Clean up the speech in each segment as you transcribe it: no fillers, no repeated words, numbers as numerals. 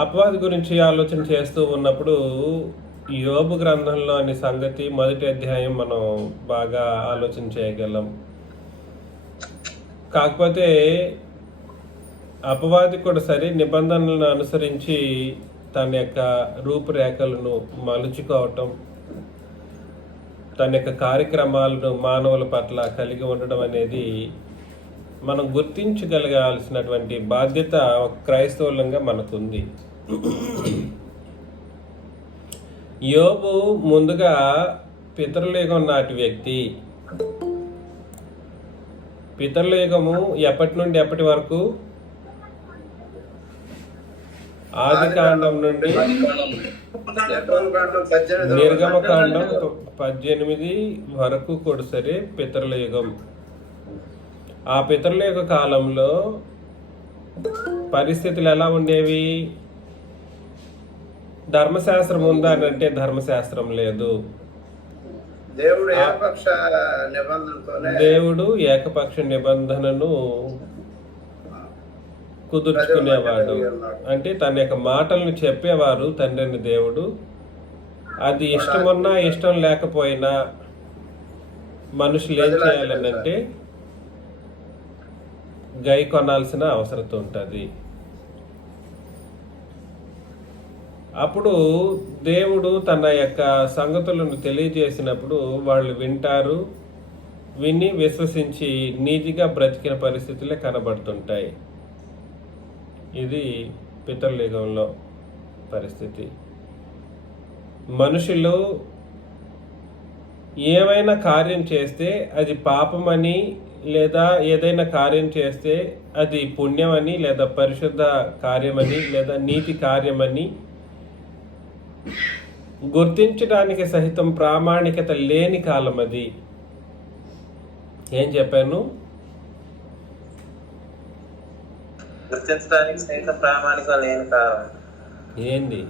అపవాది గురించి ఆలోచన చేస్తూ ఉన్నప్పుడు యోబు గ్రంథంలోని సంగతి మొదటి అధ్యాయం మనం బాగా ఆలోచన చేయగలం. కాకపోతే అపవాది కూడా సరే నిబంధనలను అనుసరించి తన యొక్క రూపురేఖలను మలుచుకోవటం, తన యొక్క కార్యక్రమాలను మానవుల పట్ల కలిగి ఉండడం అనేది మనం గుర్తించగలగాల్సినటువంటి బాధ్యత ఒక క్రైస్తవులంగా మనకుంది. యోబు ముందుగా పితరుల యుగం నాటి వ్యక్తి. పితరుల యుగము ఎప్పటి నుండి ఎప్పటి వరకు? ఆదికాండం నుండి నిర్గమకాండం 18 వరకు కూడా సరే పితరుల యుగం. ఆ పితరుల యొక్క కాలంలో పరిస్థితులు ఎలా ఉండేవి? ధర్మశాస్త్రం ఉందా అని అంటే ధర్మశాస్త్రం లేదు. దేవుడు ఏకపక్ష నిబంధనను కుదుర్చుకునేవాడు. అంటే తన యొక్క మాటలను చెప్పేవారు తండ్రిని దేవుడు. అది ఇష్టమున్నా ఇష్టం లేకపోయినా మనుషులు ఏం చేయాలనంటే గై కొనాల్సిన అవసరం ఉంటుంది. అప్పుడు దేవుడు తన యొక్క సంగతులను తెలియజేసినప్పుడు వాళ్ళు వింటారు. విని విశ్వసించి నీతిగా బ్రతికిన పరిస్థితులే కనబడుతుంటాయి. ఇది పితరుల యుగంలో పరిస్థితి. మనుషులు ఏమైనా కార్యం చేస్తే అది పాపమని, లేదా ఏదైనా కార్యం చేస్తే అది పుణ్యమని, లేదా పరిశుద్ధ కార్యమని, లేదా నీతి కార్యమని గుర్తించడానికి సహితం ప్రామాణికత లేని కాలం అది. ఏం చెప్పాను? గుర్తించడానికి సహితం ప్రామాణికత లేని కాలం ఏంది?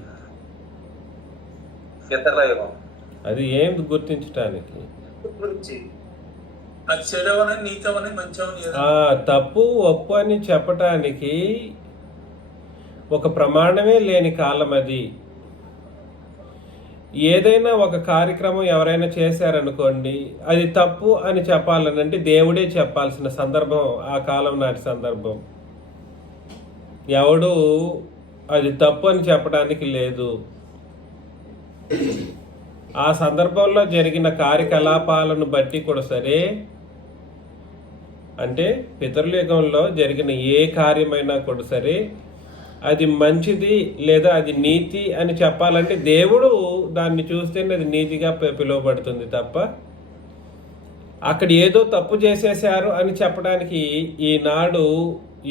పితరుల యుగం. అది ఏం గుర్తించడానికి? తప్పు ఒప్పు అని చెప్పటానికి ఒక ప్రమాణమే లేని కాలం అది. ఏదైనా ఒక కార్యక్రమం ఎవరైనా చేశారనుకోండి, అది తప్పు అని చెప్పాలనంటే దేవుడే చెప్పాల్సిన సందర్భం ఆ కాలం నాటి సందర్భం. ఎవడు అది తప్పు అని చెప్పడానికి లేదు. ఆ సందర్భంలో జరిగిన కార్యకలాపాలను బట్టి కూడా సరే, అంటే పితరుల యుగంలో జరిగిన ఏ కార్యమైనా కూడా సరే అది మంచిది లేదా అది నీతి అని చెప్పాలంటే దేవుడు దాన్ని చూస్తేనే అది నీతిగా పిలువబడుతుంది తప్ప అక్కడ ఏదో తప్పు చేసేసారు అని చెప్పడానికి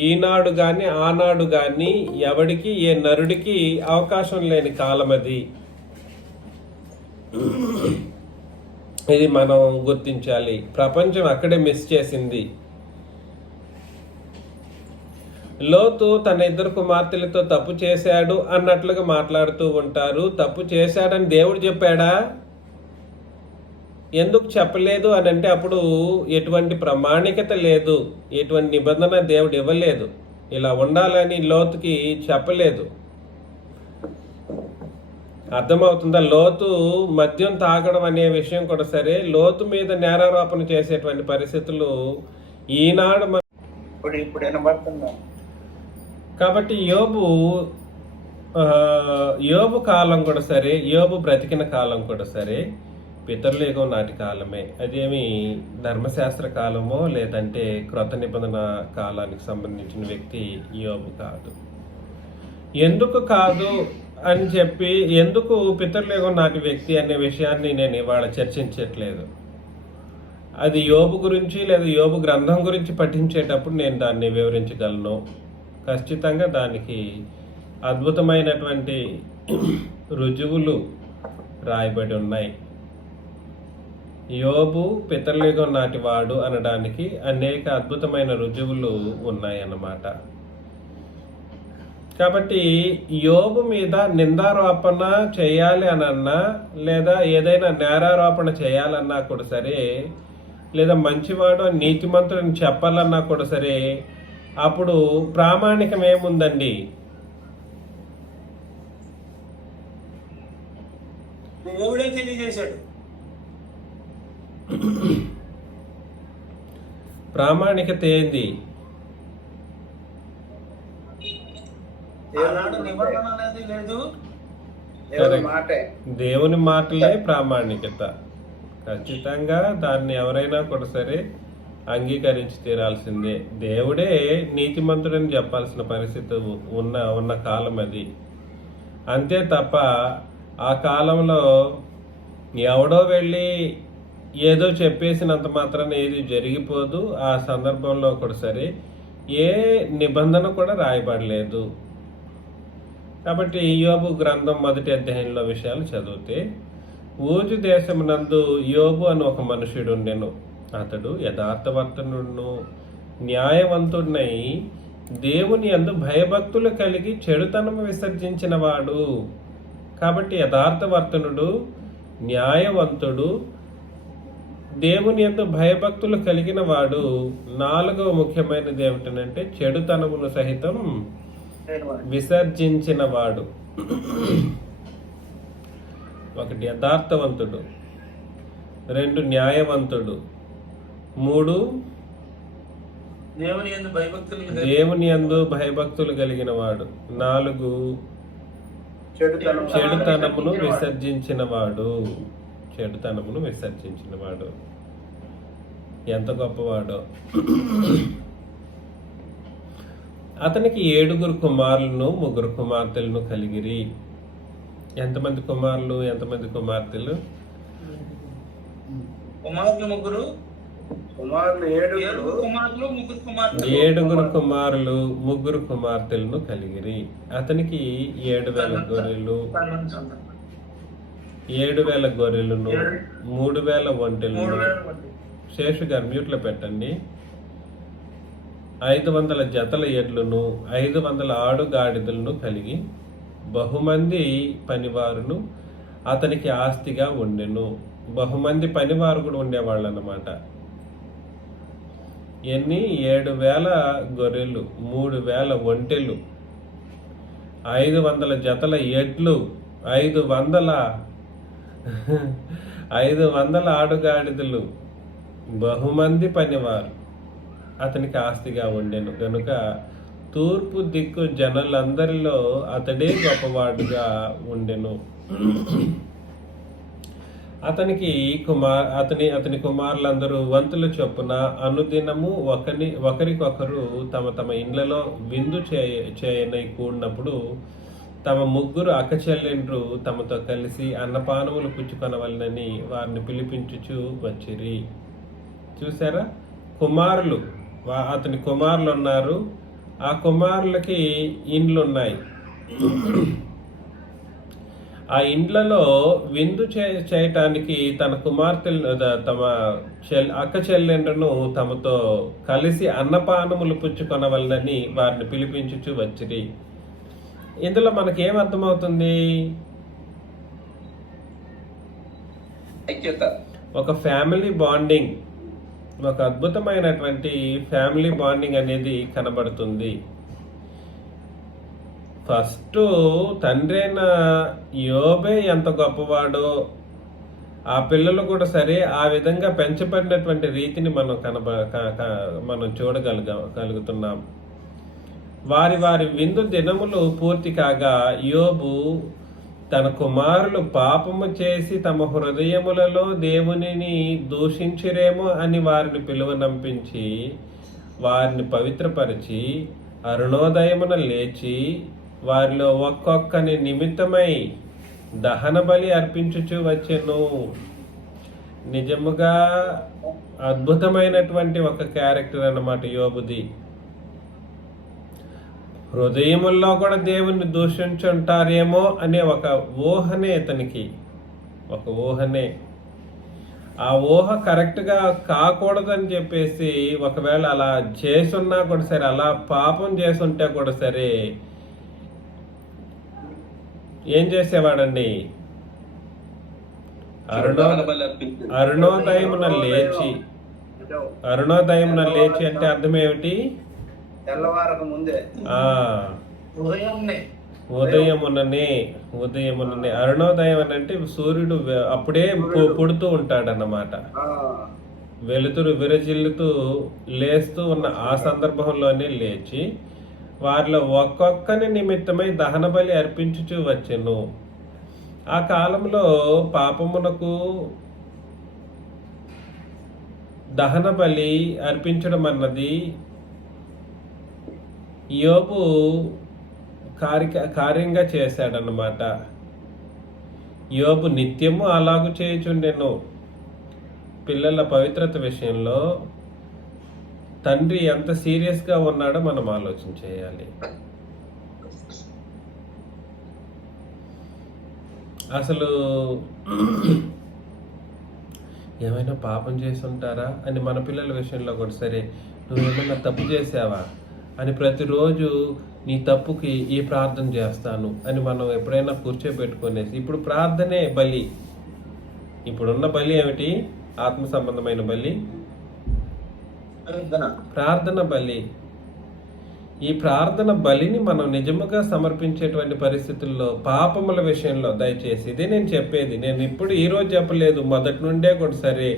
ఈనాడు కానీ ఆనాడు కానీ ఎవడికి ఏ నరుడికి అవకాశం లేని కాలం అది. ఇది మనం గుర్తించాలి. ప్రపంచం అక్కడే మిస్ చేసింది. లోతు తన 2 కుమార్తెలతో తప్పు చేశాడు అన్నట్లుగా మాట్లాడుతూ ఉంటారు. తప్పు చేశాడని దేవుడు చెప్పాడా? ఎందుకు చెప్పలేదు అని అంటే అప్పుడు ఎటువంటి ప్రామాణికత లేదు, ఎటువంటి నిబంధన దేవుడు ఇవ్వలేదు. ఇలా ఉండాలని లోతుకి చెప్పలేదు. అర్థమవుతుందా? లోతు మద్యం తాగడం అనే విషయం కూడా సరే, లోతు మీద నేరారోపణ చేసేటువంటి పరిస్థితులు ఈనాడు ఇప్పుడు వినబడుతుందా? కాబట్టి యోబు కాలం కూడా సరే, యోబు బ్రతికిన కాలం కూడా సరే పితరుల యుగం నాటి కాలమే. అదేమి ధర్మశాస్త్ర కాలమో లేదంటే క్రొత్త నిబంధన కాలానికి సంబంధించిన వ్యక్తి యోబు కాదు. ఎందుకు కాదు అని చెప్పి, ఎందుకు పితరుల యుగం నాటి వ్యక్తి అనే విషయాన్ని నేను ఇవాళ చర్చించట్లేదు. అది యోబు గురించి లేదా యోబు గ్రంథం గురించి పఠించేటప్పుడు నేను దాన్ని వివరించగలను. ఖచ్చితంగా దానికి అద్భుతమైనటువంటి రుజువులు రాయబడి ఉన్నాయి. యోబు పితరుల యుగం నాటి వాడు అనడానికి అనేక అద్భుతమైన రుజువులు ఉన్నాయన్నమాట. కాబట్టి యోబు మీద నిందారోపణ చేయాలి అనన్నా, లేదా ఏదైనా నేరారోపణ చేయాలన్నా కూడా సరే, లేదా మంచివాడు నీతిమంతుడిని చెప్పాలన్నా కూడా సరే, అప్పుడు ప్రామాణికం ఏముందండి? దేవుడే తెలియజేశాడు. ప్రామాణికత ఏంది? ఆనాడు నిబంధన అనేది లేదు. దేవుని మాటే. దేవుని మాటలే ప్రామాణికత. ఖచ్చితంగా దాన్ని ఎవరైనా కూడా సరే అంగీకరించి తీరాల్సిందే. దేవుడే నీతిమంతుడని చెప్పాల్సిన పరిస్థితి ఉన్న కాలం అది. అంతే తప్ప ఆ కాలంలో ఎవడో వెళ్ళి ఏదో చెప్పేసినంత మాత్రాన ఏది జరిగిపోదు. ఆ సందర్భంలో కూడా సరే ఏ నిబంధన కూడా రాయబడలేదు. కాబట్టి యోబు గ్రంథం 1వ అధ్యాయంలో విషయాలు చదివితే, ఊజు దేశమునందు యోబు అని ఒక మనుషుడు ఉండెను. అతడు యథార్థవర్తనుడును న్యాయవంతుడినై దేవుని యందు భయభక్తులు కలిగి చెడుతనము విసర్జించిన వాడు. కాబట్టి యథార్థవర్తనుడు, న్యాయవంతుడు, దేవుని యందు భయభక్తులు కలిగిన వాడు. 4వ ముఖ్యమైనది ఏమిటంటే చెడుతనమును సహితం విసర్జించిన వాడు. 1 యథార్థవంతుడు, 2 న్యాయవంతుడు, 3 దేవుని యందు భయభక్తులు కలిగిన వాడు, 4 చెడుతనమును విసర్జించిన వాడు. చెడుతనమును విసర్జించిన వాడు ఎంత గొప్పవాడో. అతనికి 7 కుమారులను 3 కుమార్తెలను కలిగిరి. ఎంతమంది కుమారులు, ఎంతమంది కుమార్తెలు? కుమారులు 3, కుమారులు 7, కుమారులు 3 కుమార్తెలు. 7 కుమారులు 3 కుమార్తెలను కలిగిరి. అతనికి 7,000 గొర్రెలు, 7,000 గొర్రెలను, 3,000 ఒంటెలను. శేషు గారు మ్యూట్లో పెట్టండి. 500 జతల ఎడ్లను, 500 ఆడుగాడిదలను కలిగి బహుమంది పనివారును అతనికి ఆస్తిగా ఉండెను. బహుమంది పనివారు కూడా ఉండేవాళ్ళు అన్నమాట. ఎన్ని? 7,000 గొర్రెలు, 3,000 ఒంటెలు, 500 జతల ఎడ్లు, 500 ఆడుగాడిదలు, బహుమంది పనివారు అతనికి ఆస్తిగా ఉండెను. కనుక తూర్పు దిక్కు జనులందరిలో అతడే గొప్పవాడుగా ఉండెను. అతని కుమారులందరూ వంతుల చొప్పున అనుదినము ఒకరికొకరు తమ తమ ఇండ్లలో విందు చేయనై కూడినప్పుడు తమ 3 అక్కచెల్లెండ్రు తమతో కలిసి అన్నపానములు పుచ్చుకొనవలనని వారిని పిలిపించుచు వచ్చిరి. చూసారా? కుమారులు, అతని కుమారులు ఉన్నారు. ఆ కుమారులకి ఇండ్లు ఉన్నాయి. ఆ ఇండ్లలో విందు చేయటానికి తన కుమార్తెలు తమ అక్క చెల్లెండ్రును తమతో కలిసి అన్నపానములు పుచ్చుకొనవలనని వారిని పిలిపించుచు వచ్చిరి. ఇందులో మనకేం అర్థమవుతుంది? ఐక్యత, ఒక ఫ్యామిలీ బాండింగ్, ఒక అద్భుతమైనటువంటి ఫ్యామిలీ బాండింగ్ అనేది కనబడుతుంది. ఫస్ట్ తండ్రి అయిన యోబే ఎంత గొప్పవాడో ఆ పిల్లలు కూడా సరే ఆ విధంగా పెంచబడినటువంటి రీతిని మనం చూడగలుగుతున్నాం. వారి వారి విందు దినములు పూర్తి కాగా యోబు తన కుమారులు పాపము చేసి తమ హృదయములలో దేవునిని దూషించిరేమో అని వారిని పిలువనంపించి వారిని పవిత్రపరిచి అరుణోదయమున లేచి వారిలో ఒక్కొక్కని నిమిత్తమై దహన బలి అర్పించుచు వచ్చెను. నిజముగా అద్భుతమైనటువంటి ఒక క్యారెక్టర్ అన్నమాట యోబుది. హృదయముల్లో కూడా దేవుణ్ణి దూషించుంటారేమో అనే ఒక ఊహనే అతనికి, ఒక ఊహనే. ఆ ఊహ కరెక్ట్గా కాకూడదని చెప్పేసి ఒకవేళ అలా చేసున్నా కూడా సరే, అలా పాపం చేసుంటే కూడా సరే ఏం చేసేవాడండి? అరుణోదయమున లేచి అంటే అర్థం ఏమిటి? తెల్లవారకు ముందే ఉదయముననే అరుణోదయం అని అంటే సూర్యుడు అప్పుడే పుడుతూ ఉంటాడన్నమాట. ఆ, వెలుతురు విరజిల్లుతూ లేస్తూ ఉన్న ఆ సందర్భంలోనే లేచి వారిలో ఒక్కొక్కని నిమిత్తమై దహన బలి అర్పించుచూ వచ్చెను. ఆ కాలంలో పాపమునకు దహన బలి అర్పించడం అన్నది యోబు కార్యంగా చేశాడన్నమాట. యోబు నిత్యము అలాగు చేయుచుండెను. పిల్లల పవిత్రత విషయంలో తండ్రి ఎంత సీరియస్గా ఉన్నాడో మనం ఆలోచన చేయాలి. అసలు ఏమైనా పాపం చేసి ఉంటారా అని మన పిల్లల విషయంలో కూడా సరే, నువ్వేమన్నా తప్పు చేసావా అని ప్రతిరోజు నీ తప్పుకి ఈ ప్రార్థన చేస్తాను అని మనం ఎప్పుడైనా కూర్చోబెట్టుకునేసి, ఇప్పుడు ప్రార్థనే బలి. ఇప్పుడున్న బలి ఏమిటి? ఆత్మ సంబంధమైన బలి, ప్రార్థన బలి. ఈ ప్రార్థన బలిని మనం నిజముగా సమర్పించేటువంటి పరిస్థితుల్లో పాపముల విషయంలో దయచేసి ఇదే నేను చెప్పేది. నేను ఇప్పుడు ఈరోజు చెప్పలేదు, మొదటి నుండే కూడా సరే,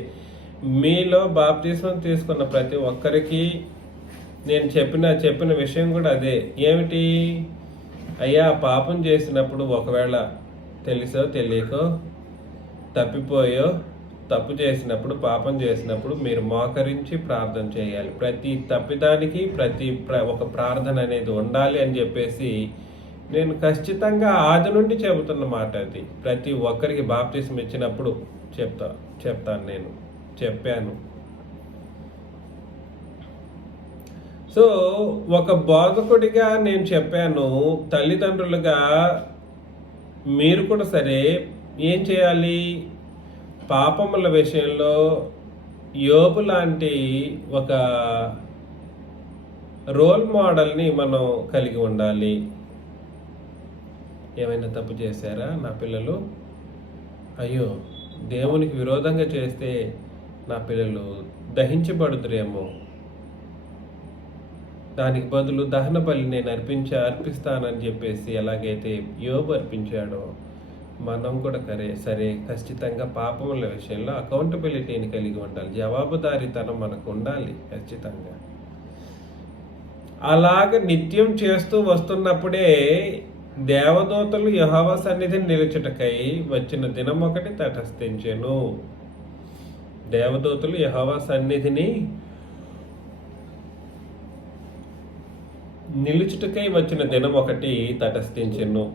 మీలో బాప్తిస్మం తీసుకున్న ప్రతి ఒక్కరికి నేను చెప్పిన విషయం కూడా అదే. ఏమిటి? అయ్యా, పాపం చేసినప్పుడు ఒకవేళ తెలుసో తెలియకో తప్పిపోయో తప్పు చేసినప్పుడు, పాపం చేసినప్పుడు మీరు మోకరించి ప్రార్థన చేయాలి. ప్రతి తప్పిదానికి ఒక ప్రార్థన అనేది ఉండాలి అని చెప్పేసి నేను ఖచ్చితంగా ఆది నుండి చెబుతున్న మాట అది. ప్రతి ఒక్కరికి బాప్తిస్మం ఇచ్చినప్పుడు చెప్తాను, నేను చెప్పాను. సో ఒక బోధకుడిగా నేను చెప్పాను, తల్లిదండ్రులుగా మీరు కూడా సరే ఏం చేయాలి? పాపముల విషయంలో యోబు లాంటి ఒక రోల్ మోడల్ని మనం కలిగి ఉండాలి. ఏమైనా తప్పు చేశారా నా పిల్లలు? అయ్యో, దేవునికి విరోధంగా చేస్తే నా పిల్లలు దహించబడుదురేమో, దానికి బదులు దహన బలి నేను అర్పిస్తానని చెప్పేసి ఎలాగైతే యోబు అర్పించాడో, మనం కూడా సరే ఖచ్చితంగా పాపముల విషయంలో అకౌంటబిలిటీని కలిగి ఉండాలి. జవాబుదారీతనం మనకు ఉండాలి ఖచ్చితంగా. అలాగ నిత్యం చేస్తూ వస్తున్నప్పుడే దేవదూతలు యెహోవా సన్నిధిని నిలుచుటకై వచ్చిన దినం ఒకటి తటస్థించెను. దేవదూతలు యెహోవా సన్నిధిని నిలుచుటకై వచ్చిన దినం ఒకటి తటస్థించెను.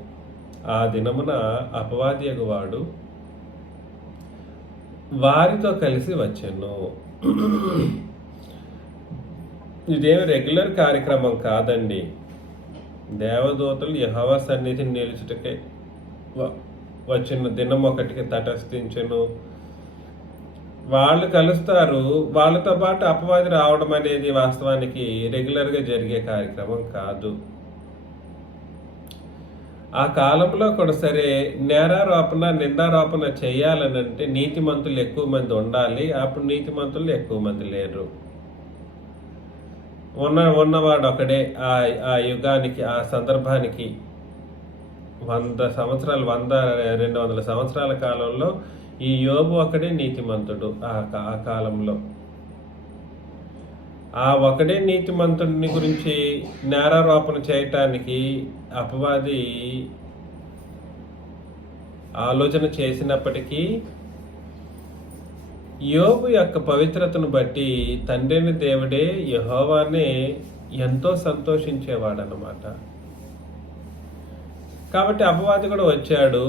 ఆ దినమున అపవాదియగు వాడు వారితో కలిసి వచ్చెను. ఇదేమి రెగ్యులర్ కార్యక్రమం కాదండి. దేవదూతలు యెహోవా సన్నిధిని నిలుచుటకై వచ్చిన దినం ఒకటికి తటస్థించెను. వాళ్ళు కలుస్తారు, వాళ్ళతో పాటు అపవాది రావడం అనేది వాస్తవానికి రెగ్యులర్గా జరిగే కార్యక్రమం కాదు. ఆ కాలంలో కూడా సరే నేరారోపణ నిందారోపణ చేయాలనంటే నీతిమంతులు ఎక్కువ మంది ఉండాలి. అప్పుడు నీతిమంతులు ఎక్కువ మంది లేరు. ఉన్నవాడు ఒకడే. ఆ యుగానికి, ఆ సందర్భానికి 100 సంవత్సరాలు 200 సంవత్సరాల కాలంలో ఈ యోబు ఒకడే నీతిమంతుడు. ఆ కాలంలో ఆ ఒకడే నీతిమంతుడిని గురించి నేరారోపణ చేయటానికి అపవాది ఆలోచన చేసినప్పటికీ యోబు యొక్క పవిత్రతను బట్టి తండ్రిని దేవుడే యెహోవానే ఎంతో సంతోషించేవాడనమాట. కాబట్టి అపవాది కూడా వచ్చాడు.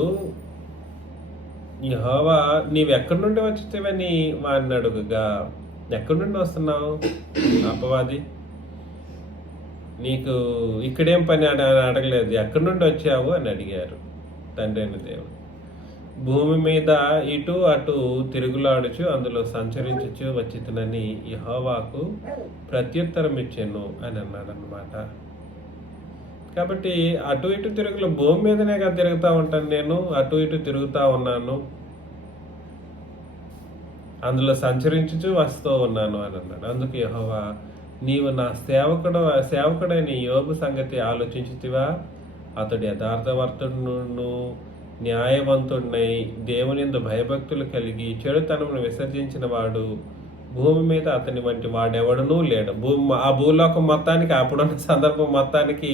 యెహోవా, నీవెక్కడి నుండి వచ్చితేవని వాడిని అడుగుగా, ఎక్కడి నుండి వస్తున్నావు అపవాది? నీకు ఇక్కడేం పని అని అడగలేదు, ఎక్కడి నుండి వచ్చావు అని అడిగారు తండ్రి అయిన దేవుడు. భూమి మీద ఇటు అటు తిరుగులాడుచు అందులో సంచరించుచు వచ్చితునని యెహోవాకు ప్రత్యుత్తరం ఇచ్చాను అని అన్నాడు అన్నమాట. కాబట్టి అటు ఇటు తిరుగులు భూమి మీదనే కదా తిరుగుతూ ఉంటాను నేను, అటు ఇటు తిరుగుతూ ఉన్నాను, అందులో సంచరించుచు వస్తూ ఉన్నాను అని అన్నాడు. అందుకు యెహోవా, నీవు నా సేవకుడైన యోబు సంగతి ఆలోచించుతివా అతడు యథార్థవర్తుడును న్యాయవంతుడినై దేవునియందు భయభక్తులు కలిగి చెడుతనమును విసర్జించిన వాడు భూమి మీద అతని వంటి వాడెవడనూ లేడు. ఆ భూలోకం మొత్తానికి, అప్పుడున్న సందర్భం మొత్తానికి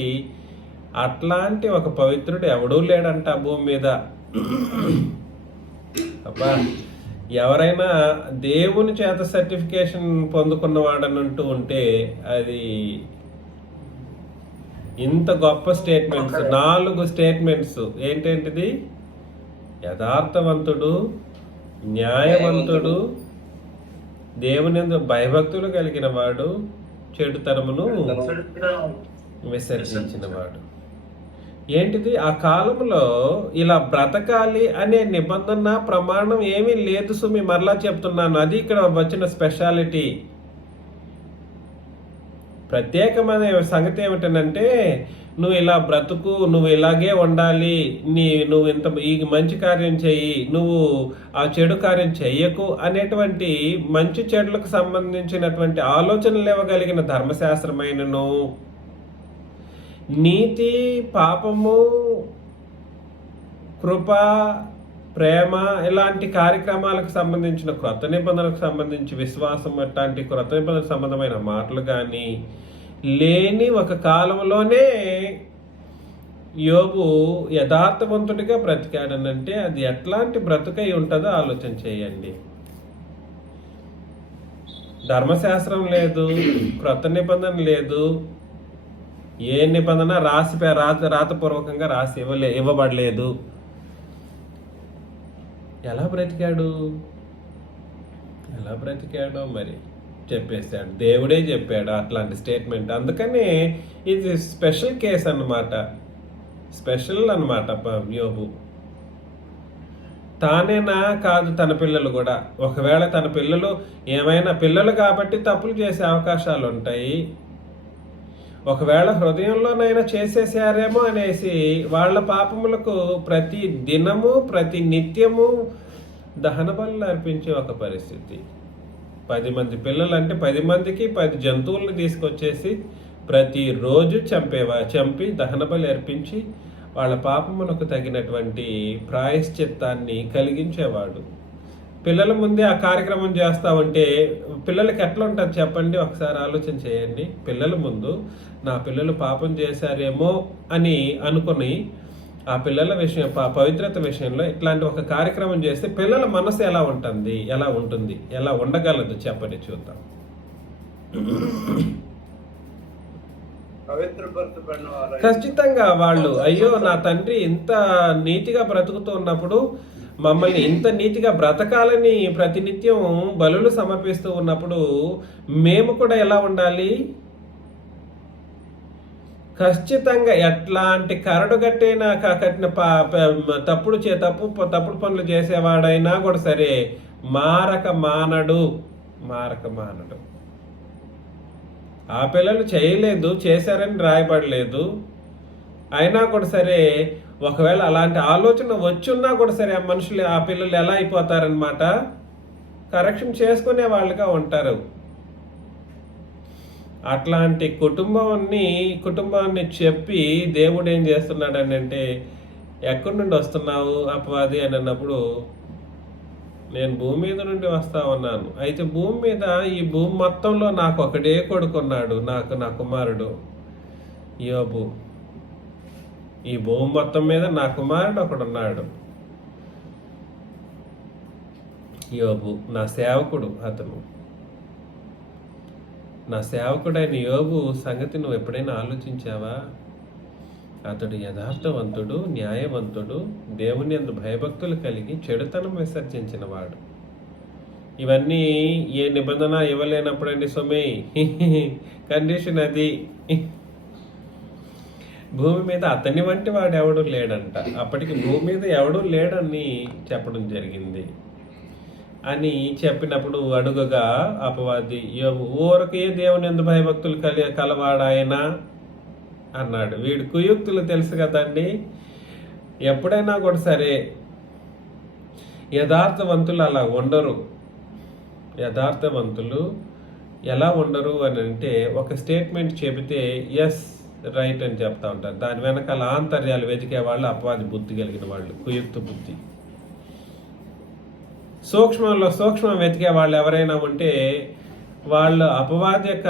అట్లాంటి ఒక పవిత్రుడు ఎవడూ లేడంట భూమి మీద. అబ్బా, ఎవరైనా దేవుని చేత సర్టిఫికేషన్ పొందుకున్నవాడనంటూ ఉంటే అది ఇంత గొప్ప స్టేట్మెంట్స్, 4 స్టేట్మెంట్స్ ఏంటేంటిది? యథార్థవంతుడు, న్యాయవంతుడు, దేవుని భయభక్తులు కలిగిన వాడు, చెడుతనమును విసర్జించిన వాడు. ఏంటిది? ఆ కాలంలో ఇలా బ్రతకాలి అనే నిబంధన ప్రమాణం ఏమీ లేదు సుమి, మరలా చెప్తున్నాను. అది ఇక్కడ వచ్చిన స్పెషాలిటీ. ప్రత్యేకమైన సంగతి ఏమిటనంటే, నువ్వు ఇలా బ్రతుకు, నువ్వు ఇలాగే ఉండాలి, నువ్వు ఇంత ఈ మంచి కార్యం చెయ్యి, నువ్వు ఆ చెడు కార్యం చెయ్యకు అనేటువంటి మంచి చెడులకు సంబంధించినటువంటి ఆలోచనలు ఇవ్వగలిగిన ధర్మశాస్త్రమైనను, నీతి, పాపము, కృప, ప్రేమ ఇలాంటి కార్యక్రమాలకు సంబంధించిన క్రొత్త నిబంధనలకు సంబంధించి విశ్వాసం అట్లాంటి క్రొత్త నిబంధనకు సంబంధమైన మాటలు కానీ లేని ఒక కాలంలోనే యోబు యథార్థవంతుడిగా బ్రతికాడనంటే అది ఎట్లాంటి బ్రతుకై ఉంటుందో ఆలోచన చేయండి. ధర్మశాస్త్రం లేదు, క్రొత్త నిబంధన లేదు, ఏ నిబంధన రాతపూర్వకంగా రాసి ఇవ్వబడలేదు. ఎలా బ్రతికాడో మరి చెప్పేశాడు, దేవుడే చెప్పాడు అట్లాంటి స్టేట్మెంట్. అందుకని ఇది స్పెషల్ కేస్ అన్నమాట, స్పెషల్ అన్నమాట. యోబు తానేనా కాదు, తన పిల్లలు కూడా. ఒకవేళ తన పిల్లలు ఏమైనా పిల్లలు కాబట్టి తప్పులు చేసే అవకాశాలు ఉంటాయి. ఒకవేళ హృదయంలోనైనా చేసేసారేమో అనేసి వాళ్ళ పాపములకు ప్రతి దినము, ప్రతి నిత్యము దహన బలులు అర్పించే ఒక పరిస్థితి. 10 మంది పిల్లలు అంటే 10 మందికి 10 జంతువులను తీసుకొచ్చేసి ప్రతిరోజు చంపి దహన బలి అర్పించి వాళ్ళ పాపములకు తగినటువంటి ప్రాయశ్చిత్తాన్ని కలిగించేవాడు. పిల్లల ముందే ఆ కార్యక్రమం చేస్తా ఉంటే పిల్లలకి ఎట్లా ఉంటుంది చెప్పండి, ఒకసారి ఆలోచన చేయండి. పిల్లల ముందు నా పిల్లలు పాపం చేశారేమో అని అనుకుని ఆ పిల్లల విషయం, పవిత్రత విషయంలో ఇట్లాంటి ఒక కార్యక్రమం చేస్తే పిల్లల మనసు ఎలా ఉంటుంది, ఎలా ఉండగలదు చెప్పండి, చూద్దాం. ఖచ్చితంగా వాళ్ళు అయ్యో నా తండ్రి ఇంత నీతిగా బ్రతుకుతూ ఉన్నప్పుడు మమ్మల్ని ఇంత నీతిగా బ్రతకాలని ప్రతినిత్యం బలులు సమర్పిస్తూ ఉన్నప్పుడు మేము కూడా ఎలా ఉండాలి? ఖచ్చితంగా ఎట్లాంటి కరడుగట్టైనా కట్టిన తప్పుడు పనులు చేసేవాడైనా కూడా సరే మారక మానడు. ఆ పిల్లలు చేయలేదు, చేశారని రాయబడలేదు. అయినా కూడా సరే ఒకవేళ అలాంటి ఆలోచన వచ్చున్నా కూడా సరే ఆ మనుషులు, ఆ పిల్లలు ఎలా అయిపోతారనమాట, కరెక్షన్ చేసుకునే వాళ్ళుగా ఉంటారు. అట్లాంటి కుటుంబాన్ని చెప్పి దేవుడు ఏం చేస్తున్నాడని అంటే, ఎక్కడి నుండి వస్తున్నావు అపవాది అని అన్నప్పుడు, నేను భూమి మీద నుండి వస్తా ఉన్నాను. అయితే ఈ భూమి మొత్తంలో నాకు ఒకడే కొడుకున్నాడు, నా కుమారుడు యోబు. ఈ భూమి మొత్తం మీద నా కుమారుడు ఒకడున్నాడు యోబు, నా సేవకుడు. అతను నా సేవకుడైన యోబు సంగతి నువ్వు ఎప్పుడైనా ఆలోచించావా? అతడు యథార్థవంతుడు, న్యాయవంతుడు, దేవుని యందు భయభక్తులు కలిగి చెడుతనం విసర్జించిన వాడు. ఇవన్నీ ఏ నిబంధన ఇవ్వలేనప్పుడండి సొమ్మే, కండిషన్ అది. భూమి మీద అతని వంటి వాడు ఎవడు లేడంట. అప్పటికి భూమి మీద ఎవడూ లేడని చెప్పడం జరిగింది. అని చెప్పినప్పుడు అడుగగా అపవాది, ఊరకే దేవుని యందు భయభక్తులు కలవాడాయనా అన్నాడు. వీడి కుయుక్తులు తెలుసు కదండి. ఎప్పుడైనా కూడా సరే యథార్థవంతులు అలా ఉండరు. యథార్థవంతులు ఎలా ఉండరు అని అంటే, ఒక స్టేట్మెంట్ చెబితే ఎస్ రైట్ అని చెప్తా ఉంటారు. దాని వెనకాల ఆంతర్యాలు వెతికే వాళ్ళు అపవాది బుద్ధి కలిగిన వాళ్ళు, కుయుక్త బుద్ధి. సూక్ష్మంలో సూక్ష్మం వెతికే వాళ్ళు ఎవరైనా ఉంటే వాళ్ళు అపవాది యొక్క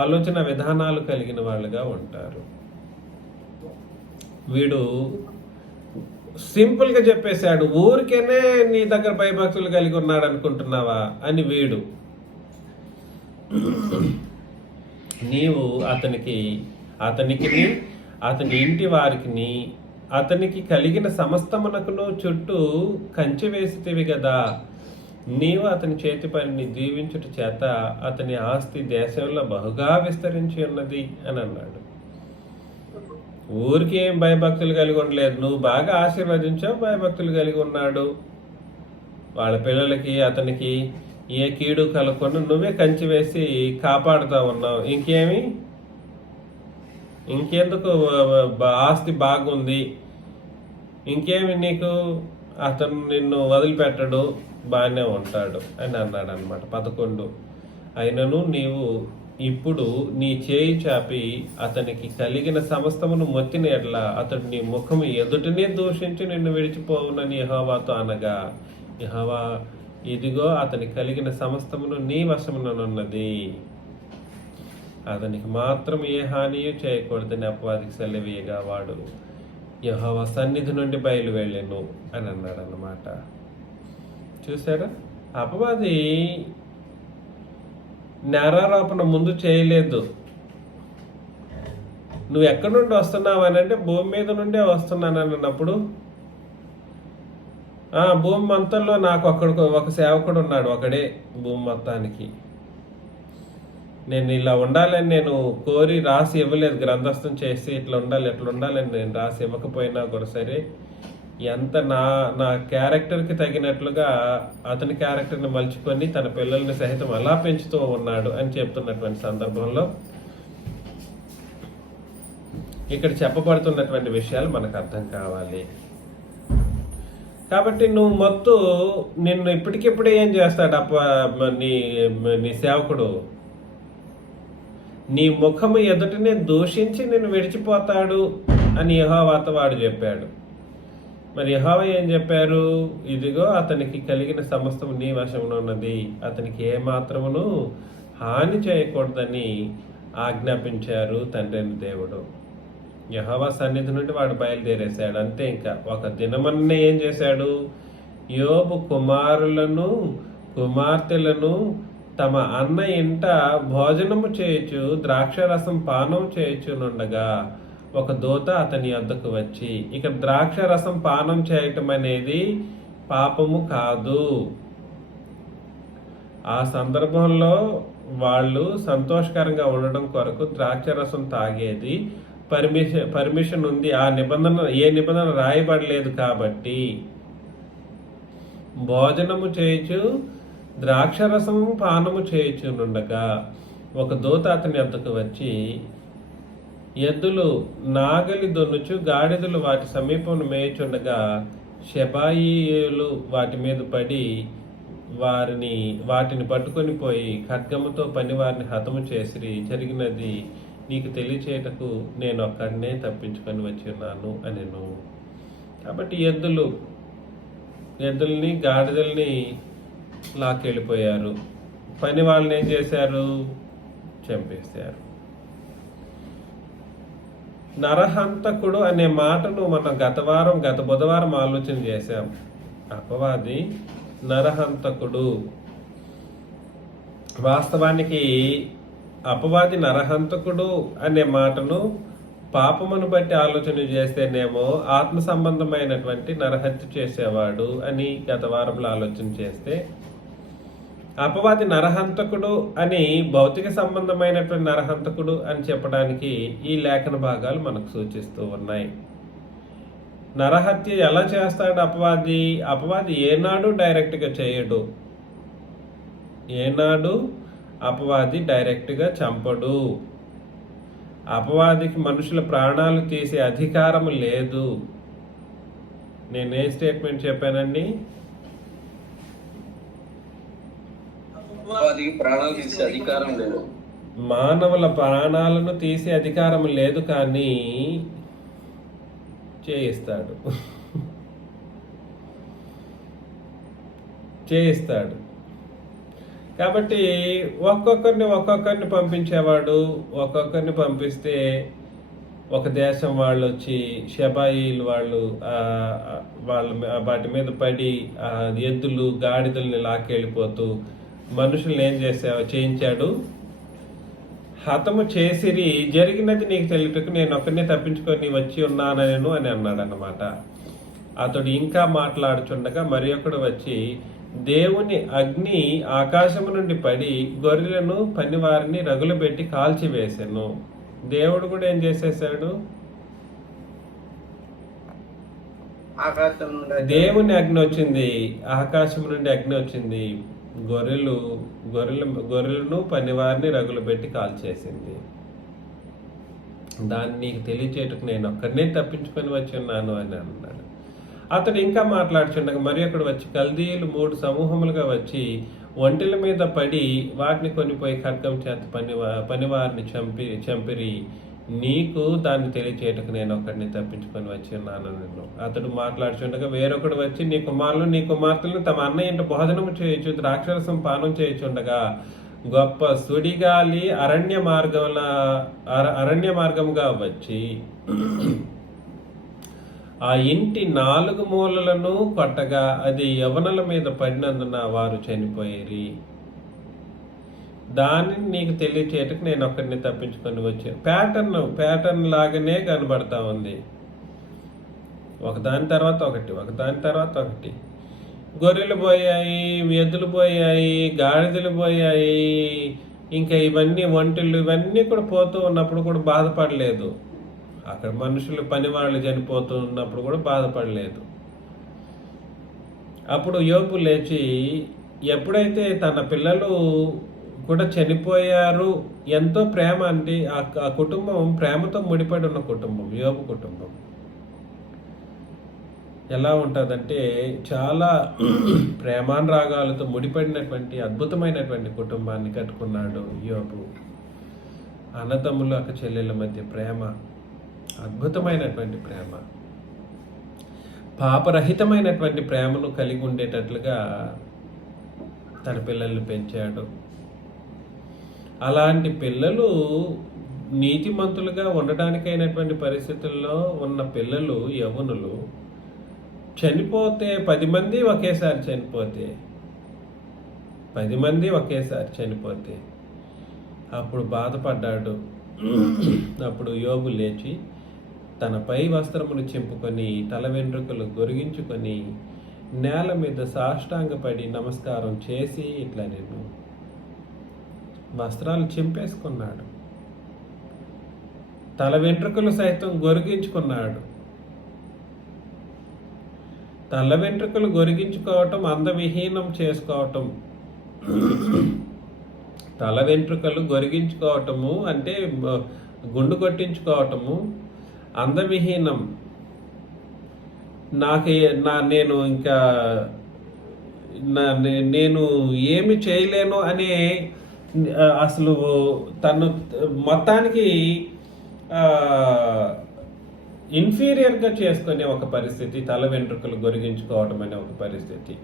ఆలోచన విధానాలు కలిగిన వాళ్ళుగా ఉంటారు. వీడు సింపుల్గా చెప్పేశాడు, ఊరికేనే నీ దగ్గర భయభక్తులు కలిగి ఉన్నాడు అనుకుంటున్నావా అని. వీడు నీవు అతనికి అతని ఇంటి వారికి అతనికి కలిగిన సమస్తమునకును చుట్టూ కంచె వేసితివి కదా, నీవు అతని చేతి పనిని దీవించుట చేత అతని ఆస్తి దేశంలో బహుగా విస్తరించి ఉన్నది అని అన్నాడు. ఊరికి ఏం భయభక్తులు కలిగి ఉండలేదు, నువ్వు బాగా ఆశీర్వదించావు, భయభక్తులు కలిగి ఉన్నాడు. వాళ్ళ పిల్లలకి అతనికి ఏ కీడు కలగకుండా నువ్వే కంచి వేసి కాపాడుతూ ఉన్నావు. ఇంకెందుకు ఆస్తి బాగుంది, ఇంకేమి నీకు, అతను నిన్ను వదిలిపెట్టడు, బాగానే ఉంటాడు అని అన్నాడు అనమాట. 11 అయినను నీవు ఇప్పుడు నీ చేయి చాపి అతనికి కలిగిన సమస్తమును మొత్తిన ఎడ్ల అతడు నీ ముఖము ఎదుటనే దూషించి నిన్ను విడిచిపోవునని యెహోవాతో అనగా, యెహోవా ఇదిగో అతనికి కలిగిన సమస్తమును నీ వశముననున్నది, అతనికి మాత్రం ఏ హానియు చేయకూడదని అపవాదికి సెలవీయగా వాడు యెహోవా సన్నిధి నుండి బయలు వెళ్ళెను అని అన్నాడు అన్నమాట. చూసారా, అపవాది నేరారోపణ ముందు చేయలేదు. నువ్వు ఎక్కడి నుండి వస్తున్నావు అని అంటే భూమి మీద నుండే వస్తున్నానని అన్నప్పుడు, భూమి మొత్తంలో నాకు ఒక సేవకుడు ఉన్నాడు, ఒకడే భూమి మొత్తానికి. నేను ఇలా ఉండాలని నేను కోరి రాసి ఇవ్వలేదు, గ్రంథస్థం చేసి ఇట్లా ఉండాలి ఎట్లా ఉండాలని నేను రాసి ఇవ్వకపోయినా కూడా సరే, ఎంత నా క్యారెక్టర్కి తగినట్లుగా అతని క్యారెక్టర్ని మలుచుకొని తన పిల్లల్ని సహితం అలా పెంచుతూ ఉన్నాడు అని చెప్తున్నటువంటి సందర్భంలో ఇక్కడ చెప్పబడుతున్నటువంటి విషయాలు మనకు అర్థం కావాలి. కాబట్టి నువ్వు నిన్ను ఇప్పటికిప్పుడే ఏం చేస్తాడు నీ సేవకుడు, నీ ముఖము ఎదుటనే దూషించి నిన్ను విడిచిపోతాడు అని యెహోవాతో వాడు చెప్పాడు. మరి యెహోవా ఏం చెప్పారు, ఇదిగో అతనికి కలిగిన సమస్తము నీ వశమున ఉన్నది, అతనికి ఏమాత్రమును హాని చేయకూడదని ఆజ్ఞాపించారు తండ్రి అయిన దేవుడు. యెహోవా సన్నిధి నుండి వాడు బయలుదేరేశాడు. అంతే. ఇంకా ఒక దినమన్నే ఏం చేశాడు, యోబు కుమారులను కుమార్తెలను తమ అన్న ఇంట భోజనము చేయొచ్చు ద్రాక్షరసం పానం చేయొచ్చునుండగా ఒక దూత అతని వద్దకు వచ్చి, ఇక్కడ ద్రాక్షరసం పానం చేయటం అనేది పాపము కాదు. ఆ సందర్భంలో వాళ్ళు సంతోషకరంగా ఉండడం కొరకు ద్రాక్షరసం తాగేది పర్మిషన్ ఉంది. ఏ నిబంధన రాయబడలేదు కాబట్టి భోజనము చేయొచ్చు ద్రాక్షరసము పానము చేయొచ్చునుండగా ఒక దూత అతని వద్దకు వచ్చి, ఎద్దులు నాగలి దొన్నుచు గాడిదలు వాటి సమీపమును మేయుచుండగా షెబాయిలు వాటి మీద పడి వాటిని పట్టుకొని పోయి ఖడ్గముతో పనివారిని హతము చేసిరి. జరిగినది నీకు తెలియచేయటకు నేను ఒక్కడినే తప్పించుకొని వచ్చి ఉన్నాను అనెను. కాబట్టి ఎద్దుల్ని గాడిదల్ని లాక్కెళ్ళిపోయారు. పని వాళ్ళని ఏం చేశారు, చంపేశారు. నరహంతకుడు అనే మాటను మనం గత బుధవారం ఆలోచన చేశాం. అపవాది నరహంతకుడు. వాస్తవానికి అపవాది నరహంతకుడు అనే మాటను పాపమును బట్టి ఆలోచన చేస్తేనేమో ఆత్మ సంబంధమైనటువంటి నరహత్య చేసేవాడు అని గత వారంలో ఆలోచన చేస్తే, అపవాది నరహంతకుడు అని భౌతిక సంబంధమైనటువంటి నరహంతకుడు అని చెప్పడానికి ఈ లేఖన భాగాలు మనకు సూచిస్తూ ఉన్నాయి. నరహత్య ఎలా చేస్తాడు అపవాది ఏనాడు డైరెక్ట్గా చేయడు, ఏనాడు అపవాది డైరెక్ట్గా చంపడు. అపవాదికి మనుషుల ప్రాణాలు తీసే అధికారం లేదు. నేనే స్టేట్మెంట్ చెప్పానండి, అపవాదికి ప్రాణాలు తీసే అధికారం లేదు. మానవుల ప్రాణాలను తీసే అధికారం లేదు, కానీ చేయిస్తాడు. చేయిస్తాడు. కాబట్టి ఒక్కొక్కరిని పంపించేవాడు. ఒక్కొక్కరిని పంపిస్తే ఒక దేశం వాళ్ళు వచ్చి షబాయిలు వాళ్ళు వాటి మీద పడి ఎద్దులు గాడిదల్ని లాక్కెళ్ళిపోతూ మనుషుల్ని ఏం చేయించాడు, హతము చేసిరి. జరిగినది నీకు తెలియటకు నేను ఒక్కరిని తప్పించుకొని వచ్చి ఉన్నాను అని అన్నాడు అన్నమాట. అతడు ఇంకా మాట్లాడుచుండగా మరి ఒకడు వచ్చి, దేవుని అగ్ని ఆకాశము నుండి పడి గొర్రెలను పనివారిని రగులబెట్టి కాల్చివేసెను. దేవుడు కూడా ఏం చేసేసాడు, ఆకాశం నుండి దేవుని అగ్ని వచ్చింది, ఆకాశం నుండి అగ్ని వచ్చింది, గొర్రెలను పనివారిని రగులబెట్టి కాల్చేసింది. దాన్ని నీకు తెలియచేటకు నేను ఒక్కడినే తప్పించుకొని వచ్చి ఉన్నాను అని అన్నాడు. అతడు ఇంకా మాట్లాడుచుండగా మరి అక్కడ వచ్చి కల్దీయులు 3 సమూహములుగా వచ్చి ఒంటెల మీద పడి వాటిని కొనిపోయి ఖడ్గం చేత పనివారిని చంపిరి. నీకు దాన్ని తెలియచేయటకు నేను ఒకడిని తప్పించుకొని వచ్చి ఉన్నాను నేను. అతడు మాట్లాడుచుండగా వేరొకడు వచ్చి నీ కుమార్తెలను తమ అన్నయ్య ఇంట భోజనము చేయొచ్చు, ద్రాక్షరసం పానం చేయుచుండగా గొప్ప సుడిగాలి అరణ్య మార్గముగా వచ్చి ఆ ఇంటి 4 మూలలను కొట్టగా అది యవనుల మీద పడినందున వారు చనిపోయేరి. దానిని నీకు తెలియచేయటకు నేను ఒక్కడిని తప్పించుకొని వచ్చాను. ప్యాటర్న్ లాగానే కనబడతా ఉంది. ఒకదాని తర్వాత ఒకటి. గొర్రెలు పోయాయి, ఎద్దులు పోయాయి, గాడిదలు పోయాయి, ఇంకా ఇవన్నీ ఒంటెలు ఇవన్నీ కూడా పోతూ ఉన్నప్పుడు కూడా బాధపడలేదు. అక్కడ మనుషులు పనివాళ్ళు చనిపోతూ ఉన్నప్పుడు కూడా బాధపడలేదు. అప్పుడు యోబు లేచి ఎప్పుడైతే తన పిల్లలు కూడా చనిపోయారు, ఎంతో ప్రేమ అంటే ఆ కుటుంబం ప్రేమతో ముడిపడి ఉన్న కుటుంబం, యోబు కుటుంబం ఎలా ఉంటుందంటే చాలా ప్రేమానురాగాలతో ముడిపడినటువంటి అద్భుతమైనటువంటి కుటుంబాన్ని కట్టుకున్నాడు యోబు. అన్నదమ్ములు అక్క చెల్లెళ్ళ మధ్య ప్రేమ, అద్భుతమైనటువంటి ప్రేమ, పాపరహితమైనటువంటి ప్రేమను కలిగి ఉండేటట్లుగా తన పిల్లల్ని పెంచాడు. అలాంటి పిల్లలు నీతిమంతులుగా ఉండటానికైనటువంటి పరిస్థితుల్లో ఉన్న పిల్లలు, యవ్వనులు చనిపోతే 10 మంది ఒకేసారి చనిపోతే అప్పుడు బాధపడ్డాడు. అప్పుడు యోబు లేచి తన పై వస్త్రమును చింపుకొని తల వెంట్రుకలు గొరిగించుకొని నేల మీద సాష్టాంగపడి నమస్కారం చేసి ఇట్లా నేను వస్త్రాలు చింపేసుకున్నాడు. తల వెంట్రుకలు సైతం గొరిగించుకున్నాడు. తల వెంట్రుకలు గొరిగించుకోవటం అందవిహీనం చేసుకోవటం. తల వెంట్రుకలు గొరిగించుకోవటము అంటే గుండు కొట్టించుకోవటము అందవిహీనం. నేను ఇంకా నేను ఏమి చేయలేను అనే అసలు తను మొత్తానికి ఇన్ఫీరియర్గా చేసుకునే ఒక పరిస్థితి, తల వెంట్రుకలు గొరిగించుకోవటం అనే ఒక పరిస్థితి.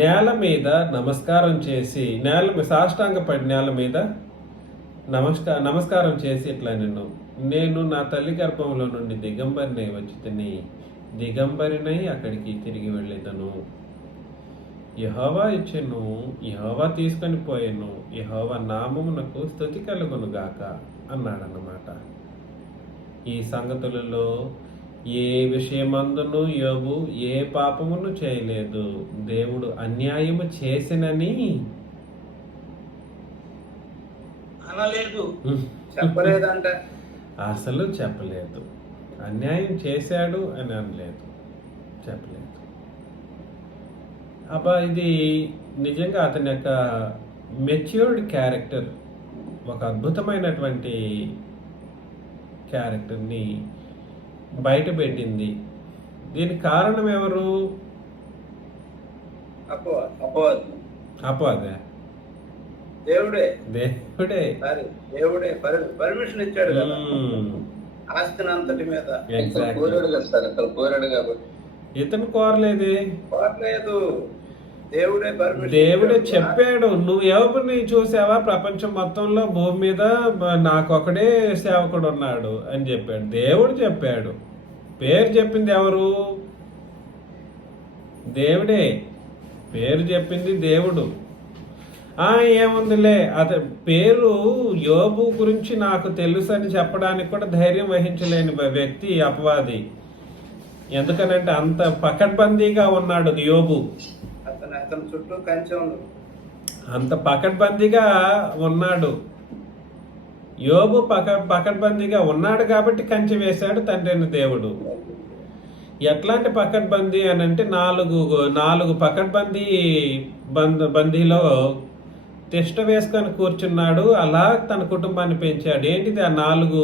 నేల మీద నమస్కారం చేసి సాష్టాంగపడి నేల మీద నమస్కారం చేసి ఇట్లా నేను నా తల్లి గర్భంలో నుండి దిగంబరినై వచ్చి దిగంబరినై అక్కడికి తిరిగి వెళ్ళేదను. యెహోవా ఇచ్చెను, యెహోవా తీసుకొని పోయాను, యెహోవా నామమునకు స్తుతి కలుగును గాక అన్నాడన్నమాట. ఈ సంగతులలో ఏ విషయమందును యోబు ఏ పాపమును చేయలేదు, దేవుడు అన్యాయము చేసినని అనలేదు, చెప్పలేదంట. అసలు చెప్పలేదు. అన్యాయం చేశాడు అని అనలేదు, చెప్పలేదు. అబ్బా, ఇది నిజంగా అతని యొక్క మెచ్యూర్డ్ క్యారెక్టర్, ఒక అద్భుతమైనటువంటి క్యారెక్టర్ని బయటపెట్టింది. దీనికి కారణం ఎవరు? అపవాది. దేవుడే దేవుడే. సారీ దేవుడే పర్మిషన్ ఇచ్చాడు కదా మ్మ్. ఆస్తిని అంతటి మీద. Exactly. కోరాడు కదా సార్, అక్కడ కోరాడు కాబట్టి. ఇతను కోరలేదే, కోరలేదు, దేవుడే పర్మిషన్ దేవుడే ఇచ్చాడు. చెప్పాడు. నువ్వు ఎవరిని చూసావా ప్రపంచం మొత్తంలో భూమి మీద నాకొకడే సేవకుడు ఉన్నాడు అని చెప్పాడు. దేవుడు చెప్పాడు. పేరు చెప్పింది ఎవరు? దేవుడే. పేరు చెప్పింది దేవుడు. ఏముందిలే, పేరు యోబు గురించి నాకు తెలుసు అని చెప్పడానికి కూడా ధైర్యం వహించలేని వ్యక్తి అపవాది. ఎందుకనంటే అంత పకడ్బందీగా ఉన్నాడు యోబు. అతని చుట్టూ కంచె ఉంది. అంత పకడ్బందీగా ఉన్నాడు యోబు. పకడ్బందీగా ఉన్నాడు కాబట్టి కంచె వేశాడు తండ్రిని దేవుడు. ఎట్లాంటి పకడ్బందీ అని అంటే నాలుగు పకడ్బందీ బందీలో తిష్ట వేసుకొని కూర్చున్నాడు. అలా తన కుటుంబాన్ని పెంచాడు. ఏంటిది ఆ 4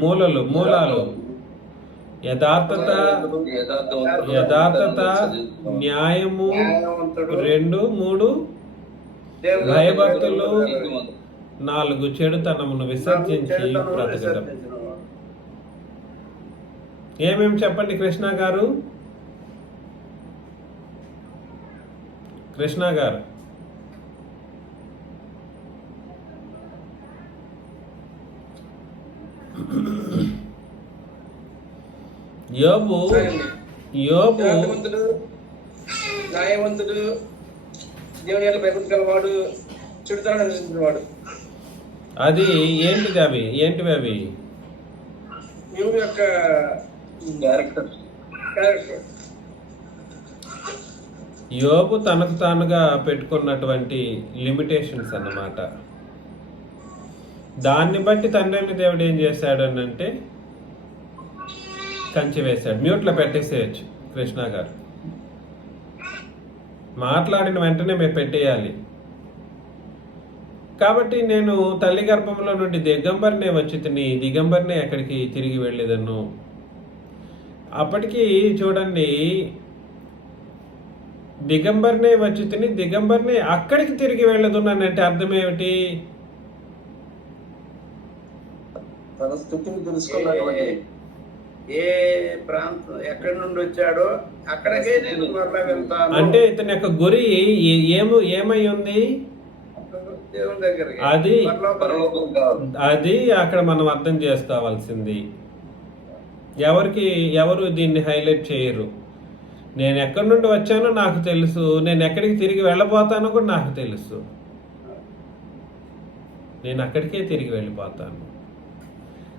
మూలాలు? యథార్థత, న్యాయము, 2, 3 భయభక్తులు, 4 చెడుతనమును విసర్జించి బ్రతకడం. ఏమేమి చెప్పండి కృష్ణ గారు? కృష్ణ గారు, యోబు న్యాయవంతుడు, దేవుని యొక్క భయభక్తి గలవాడు, చెడుతనాన్ని నివసించినవాడు. అది ఏంటివి అవి? దేవుని యొక్క క్యారెక్టర్. యోబు తనకు తానుగా పెట్టుకున్నటువంటి లిమిటేషన్స్ అన్నమాట. దాన్ని బట్టి తండ్రి దేవుడు ఏం చేశాడు అని అంటే కంచి వేశాడు. మ్యూట్లో పెట్టేసేయచ్చు కృష్ణ గారు. మాట్లాడిన వెంటనే మేము పెట్టేయాలి. కాబట్టి నేను తల్లి గర్భంలో నుండి దిగంబర్నే వచ్చి దిగంబర్నే ఎక్కడికి తిరిగి వెళ్ళేదను. అప్పటికి చూడండి, దిగంబర్నే వచ్చి దిగంబర్నే అక్కడికి తిరిగి వెళ్ళదున్నానంటే అర్థం ఏమిటి? తన స్థితిని తెలుసుకున్నటువంటి ఏ ప్రాంతం ఎక్కడి నుండి వచ్చాడో అక్కడికే నేను మరలా వెళ్తాను అంటే ఇతని యొక్క గురి ఏమై ఉంది? దేవుని దగ్గరికి. అది పరలోకం కాదు. అది అక్కడ మనం అర్థం చేసుకోవాల్సింది. ఎవరు దీన్ని హైలైట్ చేయరు. నేను ఎక్కడి నుండి వచ్చానో నాకు తెలుసు, నేను ఎక్కడికి తిరిగి వెళ్ళబోతానో కూడా నాకు తెలుసు. నేను అక్కడికే తిరిగి వెళ్ళిపోతాను.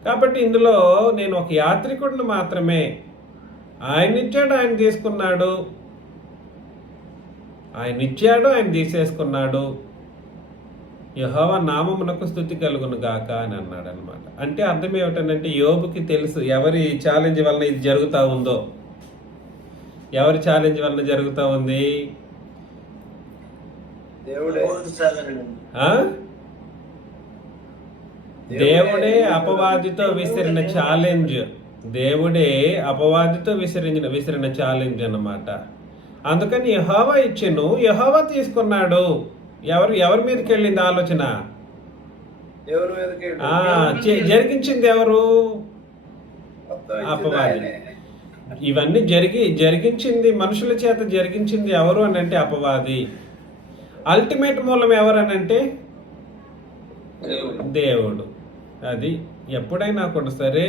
కాబట్టి ఇందులో నేను ఒక యాత్రికుడిని మాత్రమే. ఆయన ఇచ్చాడు, ఆయన తీసుకున్నాడు. ఆయన ఇచ్చాడు, ఆయన తీసేసుకున్నాడు. యెహోవా నామమునకు స్తుతి కలుగును గాక అని అన్నాడు అనమాట. అంటే అర్థం ఏమిటంటే యోబుకి తెలుసు ఎవరి ఛాలెంజ్ వలన ఇది జరుగుతూ ఉందో. ఎవరి ఛాలెంజ్ వలన జరుగుతూ ఉంది? దేవుడే అపవాదితో విసిరిన ఛాలెంజ్. దేవుడే అపవాదితో విసిరిన ఛాలెంజ్ అన్నమాట. అందుకని యెహోవా ఇచ్చెను, యెహోవా తీసుకున్నాడు. ఎవరి మీదకి వెళ్ళింది ఆలోచన? జరిగించింది ఎవరు? అపవాది. ఇవన్నీ జరిగించింది మనుషుల చేత జరిగించింది ఎవరు అని అంటే అపవాది. అల్టిమేట్ మూలం ఎవరు అని అంటే దేవుడు. అది ఎప్పుడైనా కూడా సరే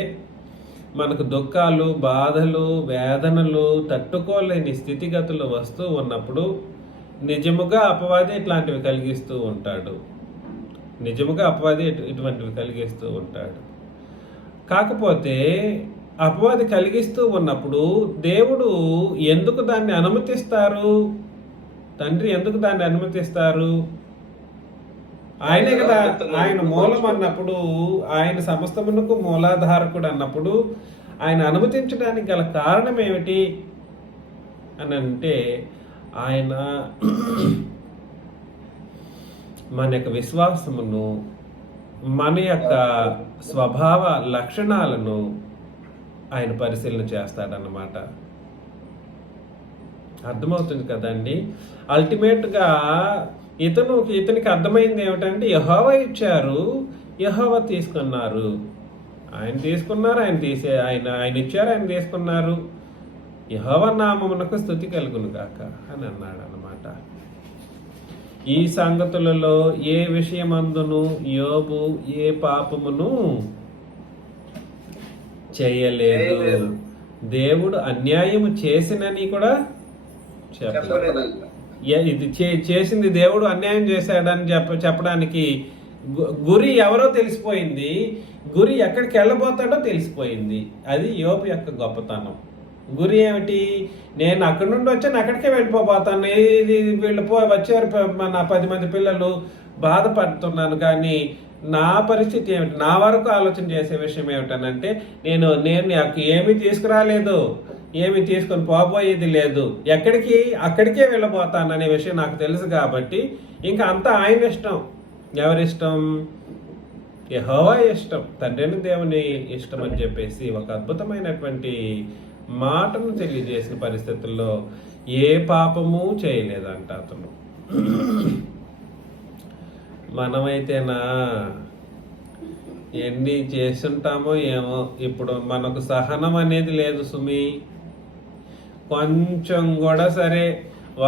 మనకు దుఃఖాలు, బాధలు, వేదనలు తట్టుకోలేని స్థితిగతులు వస్తూ ఉన్నప్పుడు నిజముగా అపవాది ఇట్లాంటివి కలిగిస్తూ ఉంటాడు. ఇటువంటివి కలిగిస్తూ ఉంటాడు. కాకపోతే అపవాది కలిగిస్తూ ఉన్నప్పుడు దేవుడు ఎందుకు దాన్ని అనుమతిస్తారు? తండ్రి ఎందుకు దాన్ని అనుమతిస్తారు? ఆయనే కదా ఆయన మూలం అన్నప్పుడు, ఆయన సమస్తమునకు మూలాధారకుడు అన్నప్పుడు ఆయన అనుమతించడానికి గల కారణం ఏమిటి అని అంటే ఆయన మన యొక్క విశ్వాసమును, మన యొక్క స్వభావ లక్షణాలను ఆయన పరిశీలన చేస్తాడన్నమాట. అర్థమవుతుంది కదండి. అల్టిమేట్గా ఇతనికి అర్థమైంది ఏమిటంటే యెహోవా ఇచ్చారు, యెహోవా తీసుకున్నారు. ఆయన తీసుకున్నారు, ఆయన ఇచ్చారు, ఆయన తీసుకున్నారు. యెహోవా నామమునకు స్తుతి కలుగును గాక అని అన్నాడు అన్నమాట. ఈ సంగతులలో ఏ విషయమందును యోబు ఏ పాపమును చేయలేదు. దేవుడు అన్యాయము చేసినని కూడా చెప్పలేదు. ఇది చేసింది దేవుడు అన్యాయం చేశాడని చెప్పడానికి గురి ఎవరో తెలిసిపోయింది, గురి ఎక్కడికి వెళ్ళబోతాడో తెలిసిపోయింది. అది యోబు యొక్క గొప్పతనం. గురి ఏమిటి? నేను అక్కడి నుండి వచ్చాను, అక్కడికే వెళ్ళిపోతాను. ఇది వీళ్ళు వచ్చారు నా 10 మంది పిల్లలు, బాధపడుతున్నాను. కానీ నా పరిస్థితి ఏమిటి? నా వరకు ఆలోచన చేసే విషయం ఏమిటనంటే నేను నాకు ఏమీ తీసుకురాలేదు, ఏమి తీసుకొని పోబోయేది లేదు, అక్కడికే వెళ్ళబోతాను అనే విషయం నాకు తెలుసు. కాబట్టి ఇంకా అంతా ఆయన ఇష్టం. ఎవరిష్టం? యెహోవా ఇష్టం, తండ్రిని దేవుని ఇష్టం అని చెప్పేసి ఒక అద్భుతమైనటువంటి మాటను తెలియజేసిన పరిస్థితుల్లో ఏ పాపము చేయలేదంట అతను. మనమైతేనా ఎన్ని చేస్తుంటామో ఏమో. ఇప్పుడు మనకు సహనం అనేది లేదు సుమి. కొంచెం కూడా సరే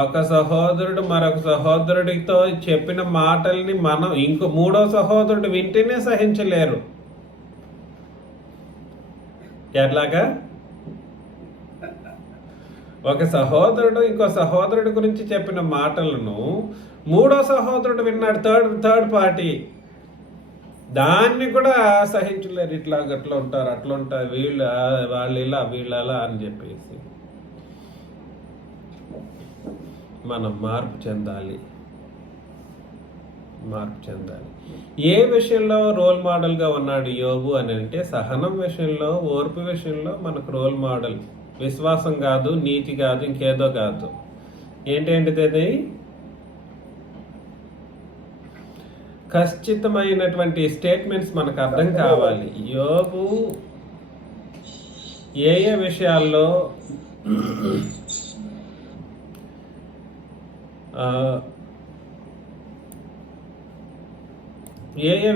ఒక సహోదరుడు మరొక సహోదరుడితో చెప్పిన మాటల్ని మనం మూడో సహోదరుడు వింటేనే సహించలేరు. ఎట్లాగా? ఒక సహోదరుడు ఇంకో సహోదరుడి గురించి చెప్పిన మాటలను మూడో సహోదరుడు విన్నాడు, థర్డ్ పార్టీ, దాన్ని కూడా సహించలేరు. అట్లా ఉంటారు, అట్లా ఉంటారు, వాళ్ళు ఇలా వీళ్ళు అలా అని చెప్పేసి. మనం మార్పు చెందాలి. ఏ విషయంలో రోల్ మోడల్గా ఉన్నాడు యోబు అని అంటే సహనం విషయంలో, ఓర్పు విషయంలో మనకు రోల్ మోడల్. విశ్వాసం కాదు, నీతి కాదు, ఇంకేదో కాదు. ఏంటంటే అది ఖచ్చితమైనటువంటి స్టేట్మెంట్స్ మనకు అర్థం కావాలి. యోబు ఏ విషయాల్లో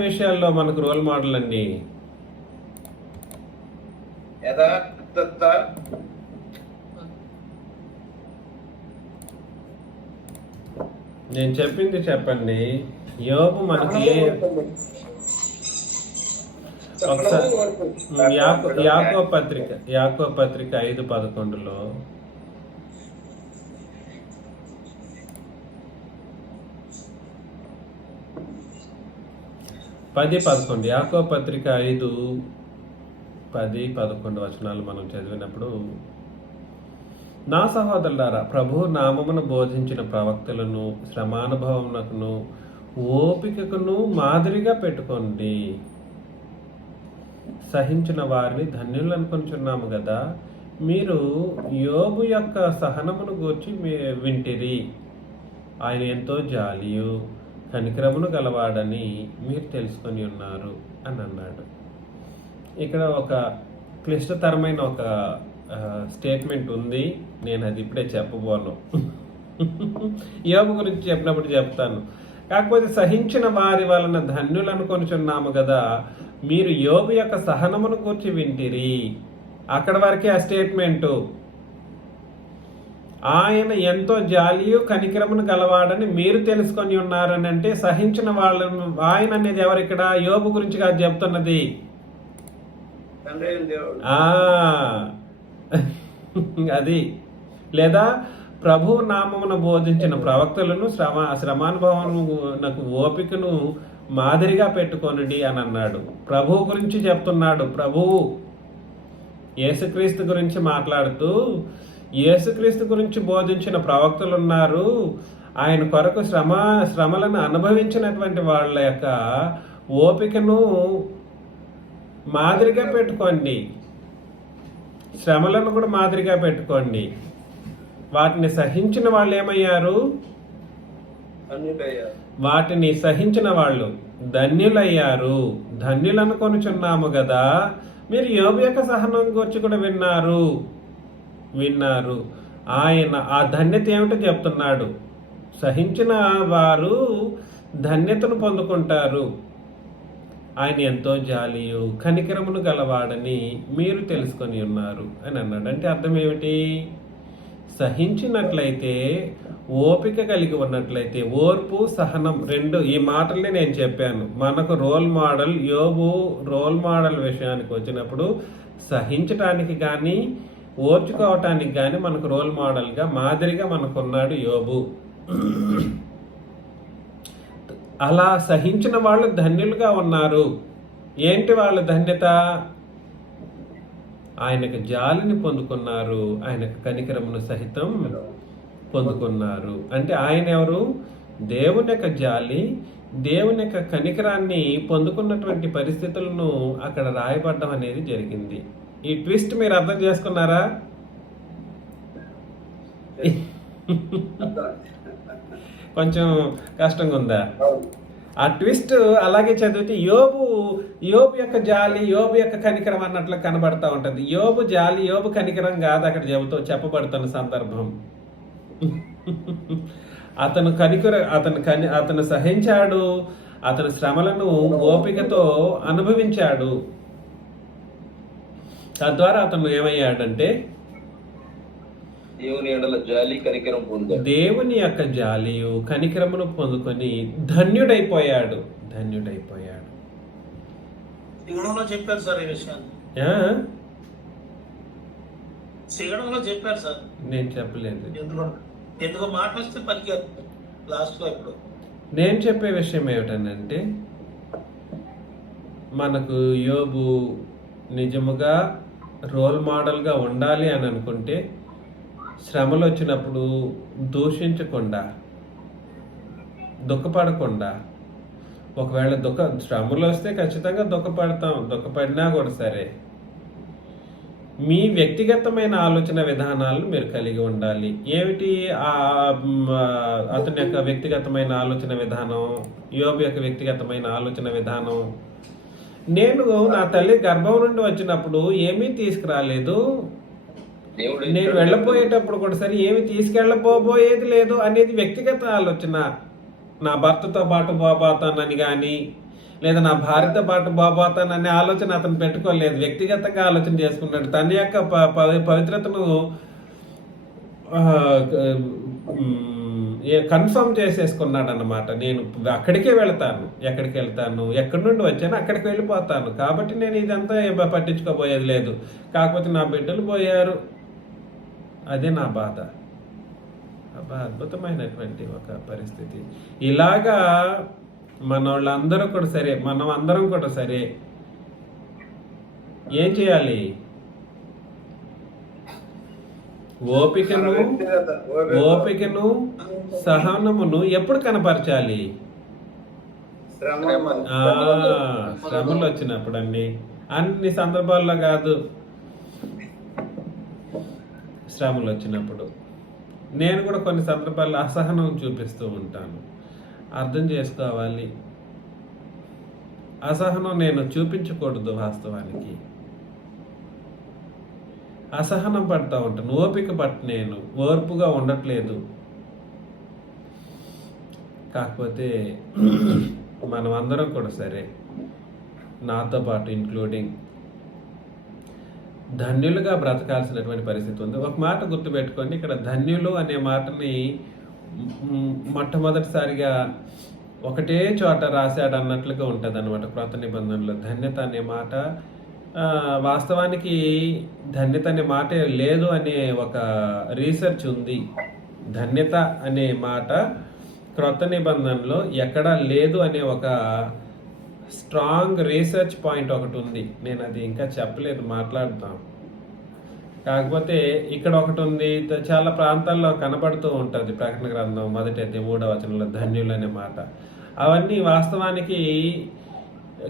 విషయాల్లో మనకు రోల్ మోడల్ అండి? యథార్థత, నేను చెప్పింది చెప్పండి. యోబు మనకి యాకోబు పత్రిక 5:11 10-11 యాకోబు పత్రిక 5:10-11 వచనాలు మనం చదివినప్పుడు, నా సహోదరులారా, ప్రభు నామమును బోధించిన ప్రవక్తలను శ్రమానుభవమునకును ఓపికకును మాదిరిగా పెట్టుకోండి. సహించిన వారిని ధన్యులు అనుకుంటున్నాము కదా. మీరు యోబు యొక్క సహనమును గూర్చి వింటిరి. ఆయన ఎంతో జాలియు కనికరమును గలవాడని మీరు తెలుసుకొని ఉన్నారు అని అన్నాడు. ఇక్కడ ఒక క్లిష్టతరమైన ఒక స్టేట్మెంట్ ఉంది. నేను అది ఇప్పుడే చెప్పబోను. యోబు గురించి చెప్పినప్పుడు చెప్తాను. కాకపోతే సహించిన వారి వలన ధన్యులు అనుకొనిచున్నాము కదా. మీరు యోబు యొక్క సహనమును గురించి వింటిరి. అక్కడ వరకే ఆ స్టేట్మెంటు. ఆయన ఎంతో జాలియు కనికరమును గలవాడని మీరు తెలుసుకొని ఉన్నారని అంటే సహించిన వాళ్ళను ఆయన అనేది ఎవరు? ఇక్కడ యోబు గురించి కాదు చెప్తున్నది. అది లేదా ప్రభు నామమును బోధించిన ప్రవక్తలను శ్రమానుభవమునకు ఓపికను మాదిరిగా పెట్టుకొనుడి అని అన్నాడు. ప్రభు గురించి చెప్తున్నాడు. ప్రభువు యేసుక్రీస్తు గురించి మాట్లాడుతూ, యేసుక్రీస్తు గురించి బోధించిన ప్రవక్తలు ఉన్నారు. ఆయన కొరకు శ్రమలను అనుభవించినటువంటి వాళ్ళ యొక్క ఓపికను మాదిరిగా పెట్టుకోండి. శ్రమలను కూడా మాదిరిగా పెట్టుకోండి. వాటిని సహించిన వాళ్ళు ఏమయ్యారు? వాటిని సహించిన వాళ్ళు ధన్యులయ్యారు. ధన్యులను కొనుచున్నాము కదా. మీరు యోబు యొక్క సహనం గురించి కూడా విన్నారు. ఆయన ఆ ధన్యత ఏమిటో చెప్తున్నాడు. సహించిన వారు ధన్యతను పొందుకుంటారు. ఆయన ఎంతో జాలియు కనికరమును గలవాడని మీరు తెలుసుకొని ఉన్నారు అని అన్నాడు. అంటే అర్థం ఏమిటి? సహించినట్లయితే, ఓపిక కలిగి ఉన్నట్లయితే, ఓర్పు సహనం రెండు, ఈ మాటల్ని నేను చెప్పాను. మనకు రోల్ మోడల్ యోబు. రోల్ మోడల్ విషయానికి వచ్చినప్పుడు సహించటానికి కానీ ఓర్చుకోవటానికి కానీ మనకు రోల్ మోడల్గా మాదిరిగా మనకున్నాడు యోబు. అలా సహించిన వాళ్ళు ధన్యులుగా ఉన్నారు. ఏంటి వాళ్ళ ధన్యత? ఆయనకు జాలిని పొందుకున్నారు, ఆయనకు కనికరమును సహితం పొందుకున్నారు. అంటే ఆయన ఎవరు? దేవుని యొక్క జాలి, దేవుని యొక్క కనికరాన్ని పొందుకున్నటువంటి పరిస్థితులను అక్కడ రాయబడ్డం అనేది జరిగింది. ఈ ట్విస్ట్ మీరు అర్థం చేసుకున్నారా? కొంచెం కష్టంగా ఉందా? ఆ ట్విస్ట్ అలాగే చదివితే యోబు యొక్క జాలి, యోబు యొక్క కనికరం అన్నట్లు కనబడతా ఉంటుంది. యోబు జాలి, యోబు కనికరం కాదు అక్కడ చెప్పబడుతున్న సందర్భం. అతను సహించాడు, అతని శ్రమలను ఓపికతో అనుభవించాడు. తద్వారా అతను ఏమయ్యాడంటే దేవుని ఎడల జాలి కనికరం పొందాడు. దేవుని యొక్క జాలియు కనికరమును పొందుకొని ధన్యుడైపోయాడు. సిగడంలో చెప్పారు సార్ ఈ విషయాన్ని. సిగడంలో చెప్పారు సార్. నేను చెప్పలేదు. ఎందుకు మాట వస్తే పలికారు లాస్ట్ లో. ఇప్పుడు నేను చెప్పే విషయం ఏమిటనంటే, మనకు యోబు నిజముగా రోల్ మోడల్గా ఉండాలి అని అనుకుంటే, శ్రమలు వచ్చినప్పుడు దూషించకుండా, దుఃఖపడకుండా, ఒకవేళ శ్రమలు వస్తే ఖచ్చితంగా దుఃఖపడినా కూడా సరే, మీ వ్యక్తిగతమైన ఆలోచన విధానాలను మీరు కలిగి ఉండాలి. ఏమిటి అతని యొక్క వ్యక్తిగతమైన ఆలోచన విధానం? యోబు యొక్క వ్యక్తిగతమైన ఆలోచన విధానం, నేను నా తల్లి గర్భం నుండి వచ్చినప్పుడు ఏమీ తీసుకురాలేదు, నేను వెళ్ళబోయేటప్పుడు కూడా సరే ఏమి తీసుకెళ్ళబోయేది లేదు అనేది వ్యక్తిగత ఆలోచన. నా భర్తతో పాటు పోతానని కానీ, లేదా నా భార్యతో పాటు పోతాననే ఆలోచన అతను పెట్టుకోలేదు. వ్యక్తిగతంగా ఆలోచన చేసుకున్నాడు. తన యొక్క పవిత్రతను కన్ఫర్మ్ చేసేసుకున్నాడు అన్నమాట. నేను అక్కడికే వెళ్తాను, ఎక్కడికి వెళ్తాను, ఎక్కడి నుండి వచ్చాను అక్కడికి వెళ్ళిపోతాను, కాబట్టి నేను ఇదంతా పట్టించుకోబోయేది లేదు. కాకపోతే నా బిడ్డలు పోయారు, అదే నా బాధ. అద్భుతమైనటువంటి ఒక పరిస్థితి. ఇలాగా మనం అందరం కూడా సరే ఏం చేయాలి? ఓపికను సహనమును ఎప్పుడు కనపరచాలి? శ్రమలు వచ్చినప్పుడు అండి. అన్ని సందర్భాల్లో కాదు, శ్రమలు వచ్చినప్పుడు. నేను కూడా కొన్ని సందర్భాల్లో అసహనం చూపిస్తూ ఉంటాను. అర్థం చేసుకోవాలి, అసహనం నేను చూపించకూడదు. వాస్తవానికి అసహనం పడుతూ ఉంటాను, ఓపిక నేను ఓర్పుగా ఉండట్లేదు. కాకపోతే మనం అందరం కూడా సరే, నాతో పాటు ఇంక్లూడింగ్, ధన్యులుగా బ్రతకాల్సినటువంటి పరిస్థితి ఉంది. ఒక మాట గుర్తుపెట్టుకోండి, ఇక్కడ ధన్యులు అనే మాటని మొట్టమొదటిసారిగా ఒకటే చోట రాశాడు అన్నట్లుగా ఉంటుంది అన్నమాట క్రొత్త నిబంధనలో. ధన్యత అనే మాట వాస్తవానికి ధన్యత అనే మాటే లేదు అనే ఒక రీసెర్చ్ ఉంది. ధన్యత అనే మాట క్రొత్త నిబంధనలో ఎక్కడా లేదు అనే ఒక స్ట్రాంగ్ రీసెర్చ్ పాయింట్ ఒకటి ఉంది. నేను అది ఇంకా చెప్పలేదు, మాట్లాడతాం. కాకపోతే ఇక్కడ ఒకటి ఉంది, చాలా ప్రాంతాల్లో కనబడుతూ ఉంటుంది. ప్రకటన గ్రంథం 1వ అధ్యాయం 3వ వచనంలో ధన్యులు అనే మాట. అవన్నీ వాస్తవానికి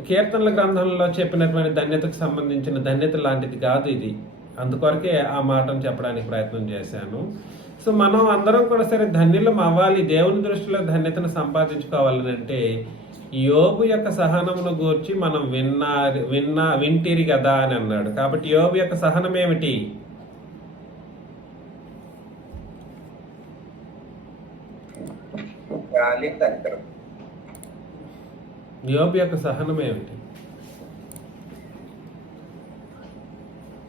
కీర్తనల గ్రంథంలో చెప్పినటువంటి ధన్యతకు సంబంధించిన ధన్యత లాంటిది కాదు ఇది. అందుకొరకే ఆ మాటను చెప్పడానికి ప్రయత్నం చేశాను. సో మనం అందరం కూడా సరే ధన్యులం అవ్వాలి, దేవుని దృష్టిలో ధన్యతను సంపాదించుకోవాలని అంటే యోబు యొక్క సహనమును గూర్చి మనం వింటిరి కదా అని అన్నాడు. కాబట్టి యోబు యొక్క సహనం ఏమిటి? జాలి కనికరం. యోబు యొక్క సహనం ఏమిటి?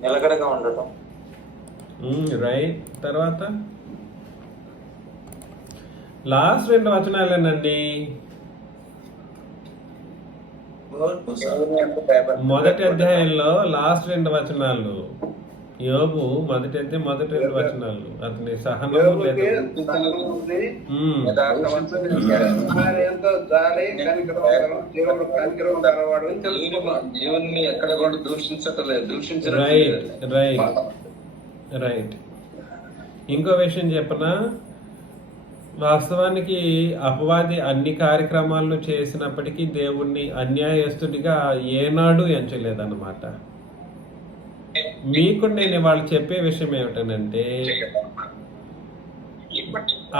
నిలకడగా ఉండటం. రైట్. తర్వాత లాస్ట్ 2 వచనాలేనండి. దేవుని యొక్క భయభక్తులు. మొదటి అధ్యాయంలో లాస్ట్ 2 వచనాలు. యోబు మొదటి 2 వచనాలు. అతని సహనము దేవునికి లేదు. సహనం ఉంది. యథార్థవంతుడు ఆయన ఎంతో జాలి కనికరం గలవాడు. దేవుడు కనికరం గలవాడు అని తెలుసుకోవాలి. దేవుని ఎక్కడ కూడా దూషించటం లేదు, దూషించడం రైట్ రైట్ రైట్. ఇంకో విషయం చెప్పనా, వాస్తవానికి అపవాది అన్ని కార్యక్రమాలను చేసినప్పటికీ దేవుణ్ణి అన్యాయస్తుడిగా ఏనాడు ఎంచలేదన్నమాట. మీకు నేను వాళ్ళు చెప్పే విషయం ఏమిటనంటే,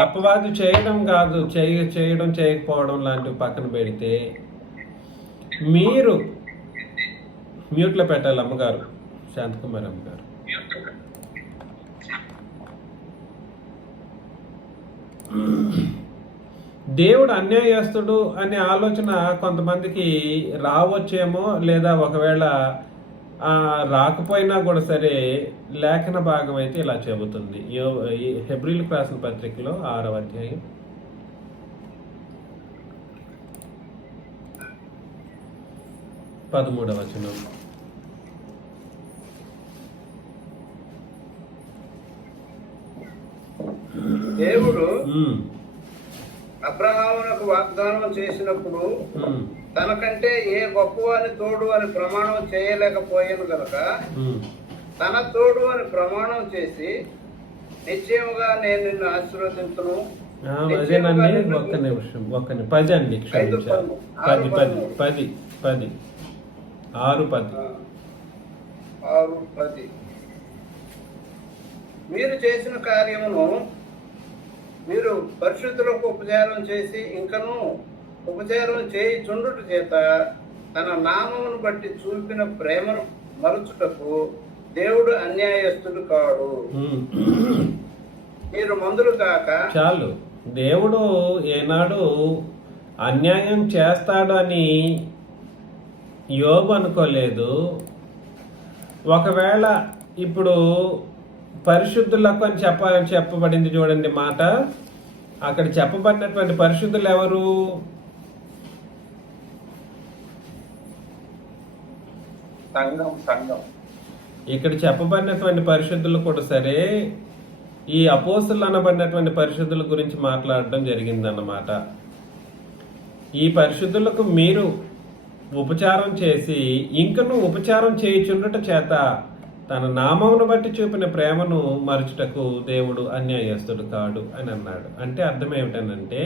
అపవాది చేయడం కాదు, చేయడం చేయకపోవడం లాంటివి పక్కన పెడితే, మీరు మ్యూట్లో పెట్టాలి అమ్మగారు, శాంతకుమారి అమ్మగారు. దేవుడు అన్యాయస్తుడు అనే ఆలోచన కొంతమందికి రావచ్చేమో, లేదా ఒకవేళ రాకపోయినా కూడా సరే లేఖన భాగం అయితే ఇలా చెబుతుంది. హెబ్రీలకు రాసిన పత్రికలో 6వ అధ్యాయం 13వ వచనం. దేవుడు అబ్రహామునకు వాగ్దానం చేసినప్పుడు తనకంటే ఏ గొప్పవాని తోడు అని ప్రమాణం చేయలేకపోయాను కనుక తన తోడు అని ప్రమాణం చేసి నిశ్చయముగా నేను నిన్ను ఆశీర్వదించును. అదేనండి. ఒక్క నిమిషం 10 అండి, క్షమించాలి. 10 6:10 మీరు చేసిన కార్యమును మీరు పరిశుద్ధులకు ఉపచారం చేసి ఇంకను ఉపచారం చేయుచుండుట చేత తన నామమును బట్టి చూపిన ప్రేమను మరుచుటకు దేవుడు అన్యాయస్తుడు కాడు. మీరు మందులు కాక. చాలు. దేవుడు ఏనాడు అన్యాయం చేస్తాడు అని యోబు అనుకోలేదు. ఒకవేళ ఇప్పుడు పరిశుద్ధులకు అని చెప్పబడింది చూడండి మాట. అక్కడ చెప్పబడినటువంటి పరిశుద్ధులు ఎవరు? సంఘం. ఇక్కడ చెప్పబడినటువంటి పరిశుద్ధులు కూడా సరే ఈ అపోస్తులు అనబడినటువంటి పరిశుద్ధుల గురించి మాట్లాడడం జరిగిందన్నమాట. ఈ పరిశుద్ధులకు మీరు ఉపచారం చేసి ఇంకను ఉపచారం చేయుచుండుట చేత తన నామమును బట్టి చూపిన ప్రేమను మరచుటకు దేవుడు అన్యాయస్తుడు కాడు అని అన్నాడు. అంటే అర్థం ఏమిటనంటే,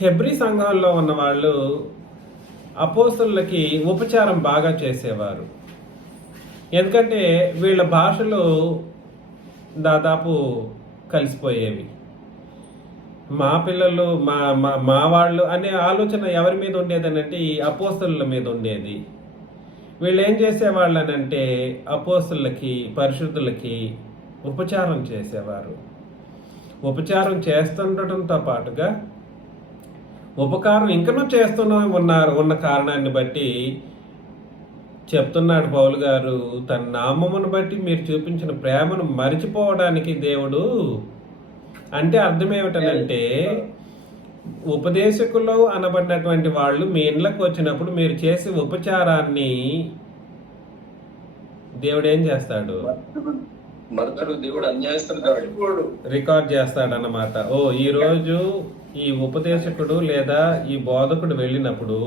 హెబ్రీ సంఘంలో ఉన్న వాళ్ళు అపోస్తులకి ఉపచారం బాగా చేసేవారు. ఎందుకంటే వీళ్ళ భాషలు దాదాపు కలిసిపోయేవి. మా పిల్లలు మా వాళ్ళు అనే ఆలోచన ఎవరి మీద ఉండేదనంటే ఈ అపోస్తుల మీద ఉండేది. వీళ్ళు ఏం చేసేవాళ్ళు అనంటే అపోస్తులకి పరిశుద్ధులకి ఉపచారం చేసేవారు. ఉపచారం చేస్తుండటంతో పాటుగా ఉపకారం ఇంకనూ చేస్తూనే ఉన్న కారణాన్ని బట్టి చెప్తున్నాడు పౌలు గారు, తన నామమును బట్టి మీరు చూపించిన ప్రేమను మరిచిపోవడానికి దేవుడు. అంటే అర్థం ఏమిటనంటే, ఉపదేశకులు అనబడినటువంటి వాళ్ళు మీ ఇండ్లకు వచ్చినప్పుడు మీరు చేసే ఉపచారాన్ని దేవుడు ఏం చేస్తాడు? రికార్డ్ చేస్తాడన్నమాట. ఈ రోజు ఈ ఉపదేశకుడు లేదా ఈ బోధకుడు వెళ్ళినప్పుడు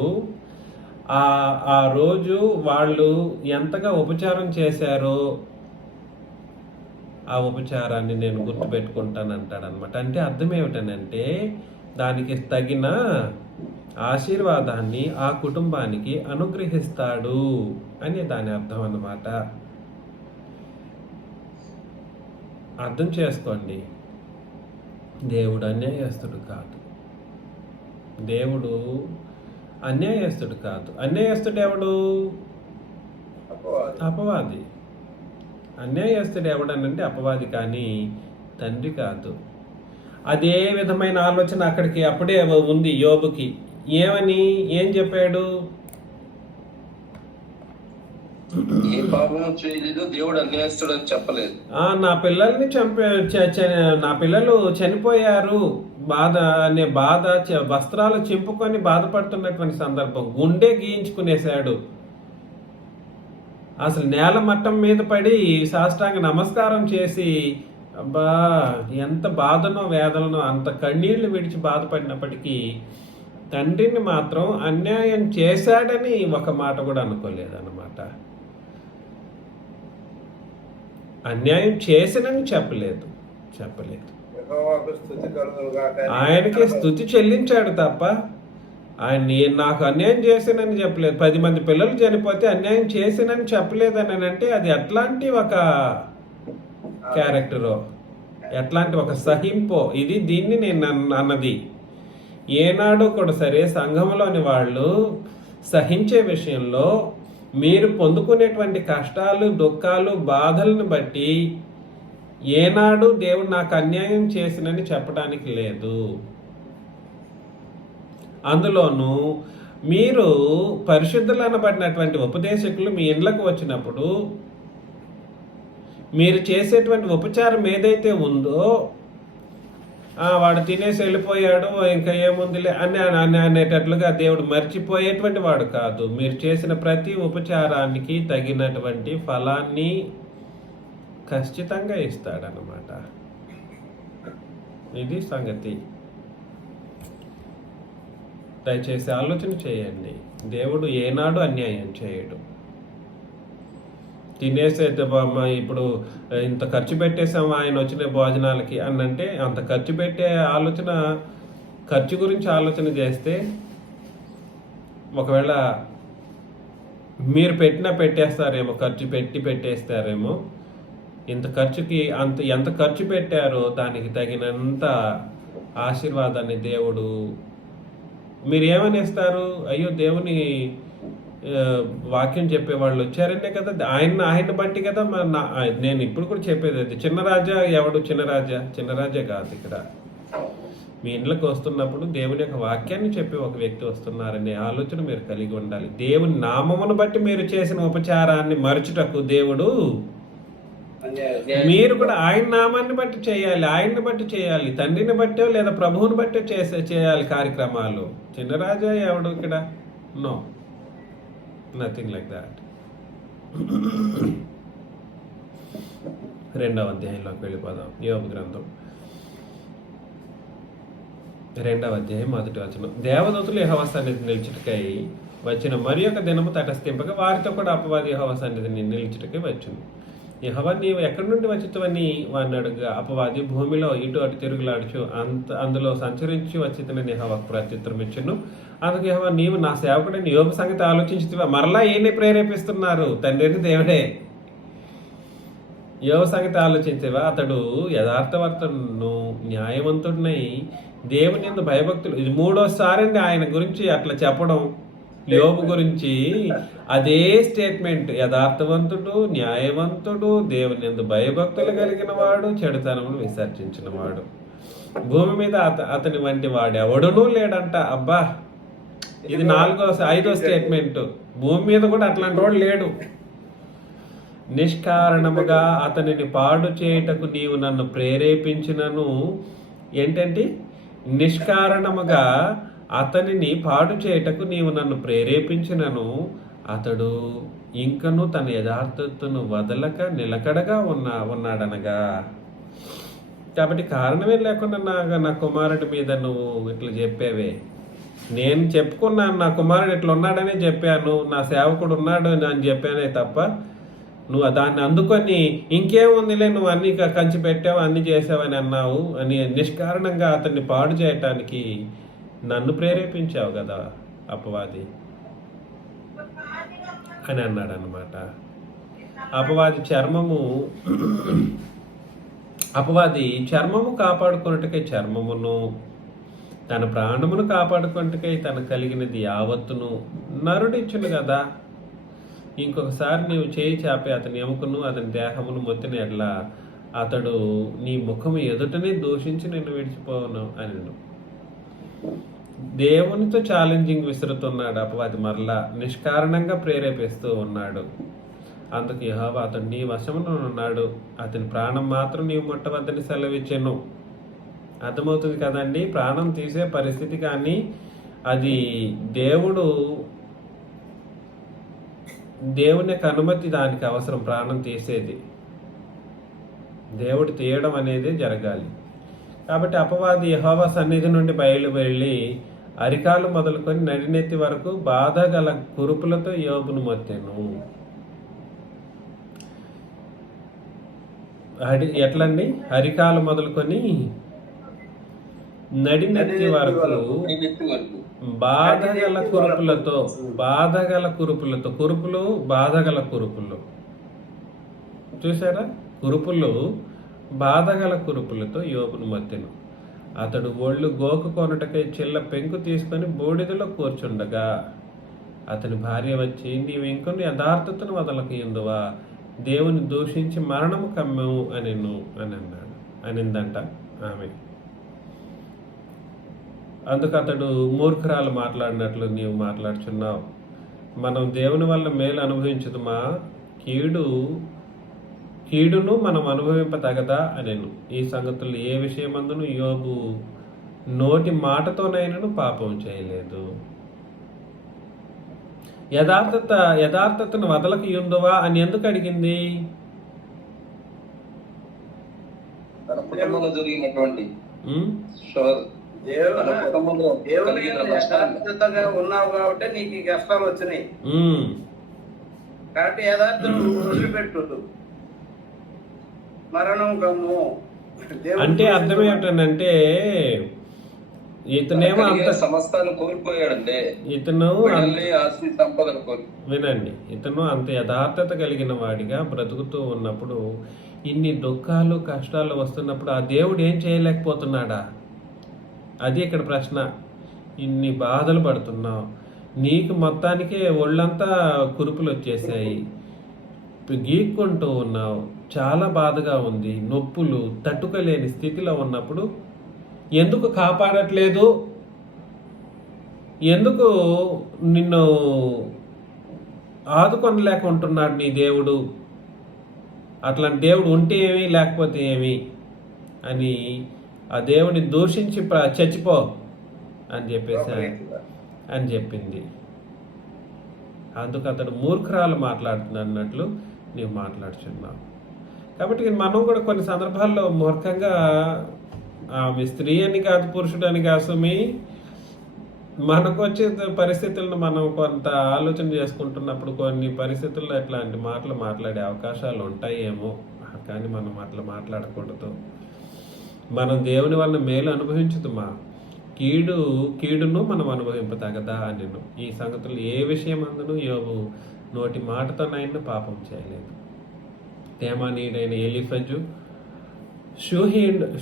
ఆ రోజు వాళ్ళు ఎంతగా ఉపచారం చేశారో ఆ ఉపచారాన్ని నేను గుర్తుపెట్టుకుంటాను అంటాడనమాట. అంటే అర్థం ఏమిటనంటే, దానికి తగిన ఆశీర్వాదాన్ని ఆ కుటుంబానికి అనుగ్రహిస్తాడు అని దాని అర్థం అన్నమాట. అర్థం చేసుకోండి. దేవుడు అన్యాయస్తుడు కాదు. దేవుడు అన్యాయస్తుడు కాదు. అన్యాయస్తుడు ఎవడు? అపవాది. అన్యాయస్తుడు ఎవడనంటే అపవాది, కానీ తండ్రి కాదు. అదే విధమైన ఆలోచన అక్కడికి అప్పుడే ఉంది యోబుకి. ఏం చెప్పాడు? ఏ పాపము చేయలేదు, దేవుడు అన్యాయస్తుడని చెప్పలేదు. నా పిల్లల్ని నా పిల్లలు చనిపోయారు అనే బాధ, వస్త్రాలు చింపుకొని బాధపడుతున్నటువంటి సందర్భం, గుండె గీయించుకునేశాడు. అసలు నేల మట్టం మీద పడి సాష్టాంగ నమస్కారం చేసి, అబ్బా ఎంత బాధనో వేదనో, అంత కన్నీళ్లు విడిచి బాధపడినప్పటికీ తండ్రిని మాత్రం అన్యాయం చేశాడని ఒక మాట కూడా అనుకోలేదన్నమాట. అన్యాయం చేసినని చెప్పలేదు. యెహోవాకు స్తుతి కలుగును గాక. ఆయనకి స్తుతి చెల్లించాడు తప్ప ఆయన నాకు అన్యాయం చేసినని చెప్పలేదు. 10 మంది పిల్లలు చనిపోతే అన్యాయం చేసినని చెప్పలేదని అంటే అది ఎట్లాంటి ఒక క్యారెక్టరో, ఎట్లాంటి ఒక సహింపో. దీన్ని నేను అన్నది. ఏనాడు కూడా సరే సంఘంలోని వాళ్ళు సహించే విషయంలో మీరు పొందుకునేటువంటి కష్టాలు, దుఃఖాలు, బాధలను బట్టి ఏనాడు దేవుడు నాకు అన్యాయం చేసినని చెప్పడానికి లేదు. అందులోనూ మీరు పరిశుద్ధులు అనబడినటువంటి ఉపదేశకులు మీ ఇండ్లకు వచ్చినప్పుడు మీరు చేసేటువంటి ఉపచారం ఏదైతే ఉందో, వాడు తినేసి వెళ్ళిపోయాడు ఇంకా ఏముందిలే అనేటట్లుగా దేవుడు మర్చిపోయేటువంటి వాడు కాదు. మీరు చేసిన ప్రతి ఉపచారానికి తగినటువంటి ఫలాన్ని ఖచ్చితంగా ఇస్తాడనమాట. ఇది సంగతి. దయచేసి ఆలోచన చేయండి. దేవుడు ఏనాడు అన్యాయం చేయడు. తినేసైతే ఇప్పుడు ఇంత ఖర్చు పెట్టేసాము ఆయన వచ్చిన భోజనాలకి అని అంటే, అంత ఖర్చు పెట్టే ఆలోచన, ఖర్చు గురించి ఆలోచన చేస్తే ఒకవేళ మీరు పెట్టేస్తారేమో, ఖర్చు పెట్టేస్తారేమో. ఎంత ఖర్చు పెట్టారో దానికి తగినంత ఆశీర్వాదాన్ని దేవుడు, మీరు ఏమనేస్తారు? అయ్యో దేవుని వాక్యం చెప్పేవాళ్ళు వచ్చారంటే కదా, ఆయన బట్టి కదా. నేను ఇప్పుడు కూడా చెప్పేది అది. చిన్నరాజా ఎవడు? చిన్నరాజా కాదు. ఇక్కడ మీ ఇంట్లోకి వస్తున్నప్పుడు దేవుని యొక్క వాక్యాన్ని చెప్పి ఒక వ్యక్తి వస్తున్నారనే ఆలోచన మీరు కలిగి ఉండాలి. దేవుని నామమును బట్టి మీరు చేసిన ఉపచారాన్ని మరచుటకు దేవుడు, మీరు కూడా ఆయన నామాన్ని బట్టి చేయాలి, ఆయన్ని బట్టి చేయాలి, తండ్రిని బట్టో లేదా ప్రభువుని బట్టి చేయాలి కార్యక్రమాలు. చిన్నరాజా ఎవడు ఇక్కడ? No, nothing like that. 2వ అధ్యాయంలోకి వెళ్ళిపోదాం. యోబు గ్రంథం 2వ అధ్యాయం 1వ వచనం. దేవదూతలు యెహోవా సన్నిధి నిలుచుటకై వచ్చిన మరి ఒక దినము తటస్థింపగా వారితో కూడా అపవాది యెహోవా సన్నిధిని నిలుచుటకై వచ్చును. యెహోవా నీవు ఎక్కడి నుండి వచ్చితవని వారిని అడుగుగా అపవాది భూమిలో ఇటు అటు తిరుగులాడుచు అందులో సంచరించి వచ్చితనని యెహోవాకు ప్రత్యుత్తరం ఇచ్చును. అందుకు యెహోవా నీవు నా సేవకుడని యోబు సంగతి ఆలోచించుతివా? మరలా ఈయన్ని ప్రేరేపిస్తున్నారు. తండ్రిని దేవుడే. యోబు సంగతి ఆలోచించేవా? అతడు యథార్థవర్తను, న్యాయవంతుడినై దేవుని యందు భయభక్తులు. ఇది 3వసారి ఆయన గురించి అట్లా చెప్పడం. యోబు గురించి అదే స్టేట్మెంట్. యథార్థవంతుడు, న్యాయవంతుడు, దేవుని యందు భయభక్తులు కలిగిన వాడు, చెడుతనమును విసర్జించిన వాడు. భూమి మీద అతని వంటి వాడు ఎవడునూ లేడంట. అబ్బా, ఇది 5వ స్టేట్మెంట్. భూమి మీద కూడా అట్లాంటి వాడు లేడు. నిష్కారణముగా అతనిని పాడు చేయుటకు నీవు నన్ను ప్రేరేపించినను. ఏంటంటే నిష్కారణముగా అతనిని పాడు చేయుటకు నీవు నన్ను ప్రేరేపించినను. అతడు ఇంకను తన యథార్థతను వదలక నిలకడగా ఉన్నాడనగా. కాబట్టి కారణమే లేకుండా నా కుమారుడి మీద నువ్వు ఇట్లా చెప్పావే. నేను చెప్పుకున్నాను, నా కుమారుడు ఇట్లా ఉన్నాడనే చెప్పాను, నా సేవకుడు ఉన్నాడు అని చెప్పానే తప్ప నువ్వు దాన్ని అందుకొని ఇంకేముందిలే నువ్వు అన్ని కంచి పెట్టావు, అన్ని చేసావని అన్నావు అని నిష్కారణంగా అతన్ని పాడు చేయటానికి నన్ను ప్రేరేపించావు కదా అపవాది అని అన్నాడు అన్నమాట. అపవాది చర్మము కాపాడుకున్నట్టుకై చర్మమును, తన ప్రాణమును కాపాడుకున్నట్టుకై తన కలిగినది యావత్తును నరుడిచ్చును కదా. ఇంకొకసారి నీవు చేయి చాపి అతని ఎముకను, అతని దేహమును మొత్తిన ఎట్లా అతడు నీ ముఖము ఎదుటనే దూషించి నిన్ను విడిచిపోను అని. దేవునితో ఛాలెంజింగ్ విసురుతున్నాడు అపవాది, మరలా నిష్కారణంగా ప్రేరేపిస్తూ ఉన్నాడు. అందుకు యెహోవా అతడు నీ వశమున ఉన్నాడు, అతని ప్రాణం మాత్రం నీవు ముట్టవద్దని సెలవిచ్చెను. అర్థమవుతుంది కదండి, ప్రాణం తీసే పరిస్థితి కానీ అది దేవుని యొక్క అనుమతి దానికి అవసరం. ప్రాణం తీసేది దేవుడు తీయడం అనేది జరగాలి. కాబట్టి అపవాది యెహోవా సన్నిధి నుండి బయలు వెళ్ళి అరికాలు మొదలుకొని నడినెత్తి వరకు బాధ గల కురుపులతో యోబును మొత్తెను. ఎట్లండి? అరికాలు మొదలుకొని నడినెత్తి వరకు బాధగల కురుపులతో కురుపులు బాధగల కురుపులు చూసారా? కురుపులు బాధగల కురుపులతో యోబును మొత్తెను. అతడు ఒళ్ళు గోకు కొనుటకై చిల్ల పెంకు తీసుకొని బూడిదలో కూర్చుండగా అతని భార్య వచ్చి, నీవు ఇంకొన్ని యథార్థతను వదలకు ఎందువా, దేవుని దూషించి మరణము కమ్మెము అనిందంట ఆమె. అందుకు అతడు, మూర్ఖురాలు మాట్లాడినట్లు నీవు మాట్లాడుచున్నావు, మనం దేవుని వల్ల మేలు అనుభవించదుమా, కీడును మనం అనుభవింపతగదా అనెను. ఈ సంగతులు ఏ విషయమందును యోబు నోటి మాటతోనైనను పాపం చేయలేదు. యథార్థతను వదలకు యుందువా అని ఎందుకు అడిగింది? జరిగినటువంటి యథార్థతగా ఉన్నావు కాబట్టి నీకు ఈ కష్టాలు వచ్చినాయి. కాబట్టి యథార్థం వదిలిపెట్టు, మరణం కమ్ము. అంటే అర్థం ఏమిటంటే ఇతనేమో అంత సమస్తాన్ని కోల్పోయాడండి. ఇతను ఆస్తి సంపదను వినండి, ఇతను అంత యథార్థత కలిగిన వాడిగా బ్రతుకుతూ ఉన్నప్పుడు ఇన్ని దుఃఖాలు కష్టాలు వస్తున్నప్పుడు ఆ దేవుడు ఏం చేయలేకపోతున్నాడా? అది ఇక్కడ ప్రశ్న. ఇన్ని బాధలు పడుతున్నావు, నీకు మొత్తానికే ఒళ్ళంతా కురుపులు వచ్చేసాయి, గీక్కుంటూ ఉన్నావు, చాలా బాధగా ఉంది, నొప్పులు తట్టుకోలేని స్థితిలో ఉన్నప్పుడు ఎందుకు కాపాడట్లేదు? ఎందుకు నిన్ను ఆదుకొనలేకుంటున్నాడు నీ దేవుడు? అట్లాంటి దేవుడు ఉంటే ఏమి, లేకపోతే ఏమి అని ఆ దేవుని దూషించి చచ్చిపో అని చెప్పింది. అందుకు అతడు మూర్ఖురాలు మాట్లాడుతుంది అన్నట్లు నీవు మాట్లాడుచున్నావు. కాబట్టి మనం కూడా కొన్ని సందర్భాల్లో మూర్ఖంగా ఆమె స్త్రీ అని కాదు, పురుషుడు అని కాదు, మనకు వచ్చే పరిస్థితులను మనం కొంత ఆలోచన చేసుకుంటున్నప్పుడు కొన్ని పరిస్థితుల్లో ఇట్లాంటి మాటలు మాట్లాడే అవకాశాలు ఉంటాయేమో, కానీ మనం అట్లా మాట్లాడకూడదు. మనం దేవుని వల్ల మేలు అనుభవించుదుమా, కీడును మనం అనుభవింపతగదా అని. ఈ సంగతులు ఏ విషయం అందును యోబు నోటి మాటతోనైనా పాపం చేయలేదు. తేమానీయుడైన ఎలీఫజు,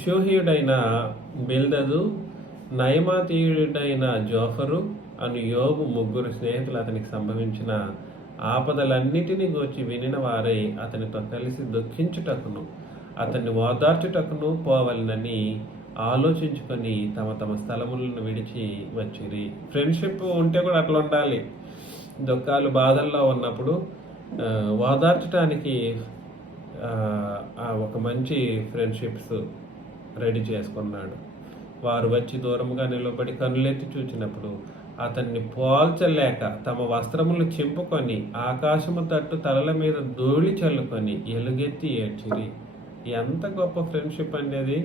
షూహీయుడైన బిల్దదు, నయమాతీయుడైన జోఫరు అను యోబు ముగ్గురు స్నేహితులు అతనికి సంభవించిన ఆపదలన్నిటినీ గూర్చి వినిన వారై అతనితో కలిసి దుఃఖించుటకును అతన్ని ఓదార్చుటకును పోవలనని ఆలోచించుకొని తమ తమ స్థలములను విడిచి వచ్చిరి. ఫ్రెండ్షిప్ ఉంటే కూడా అట్లా ఉండాలి. దుఃఖాలు బాధల్లో ఉన్నప్పుడు ఓదార్చడానికి ఒక మంచి ఫ్రెండ్షిప్స్ రెడీ చేసుకున్నాడు. వారు వచ్చి దూరంగా నిలబడి కన్నులెత్తి చూచినప్పుడు అతన్ని పోల్చలేక తమ వస్త్రములు చింపుకొని ఆకాశము తట్టు తలల మీద ధూళి చల్లుకొని ఎలుగెత్తి ఏడ్చిరి. ఎంత గొప్ప ఫ్రెండ్షిప్ అనేది!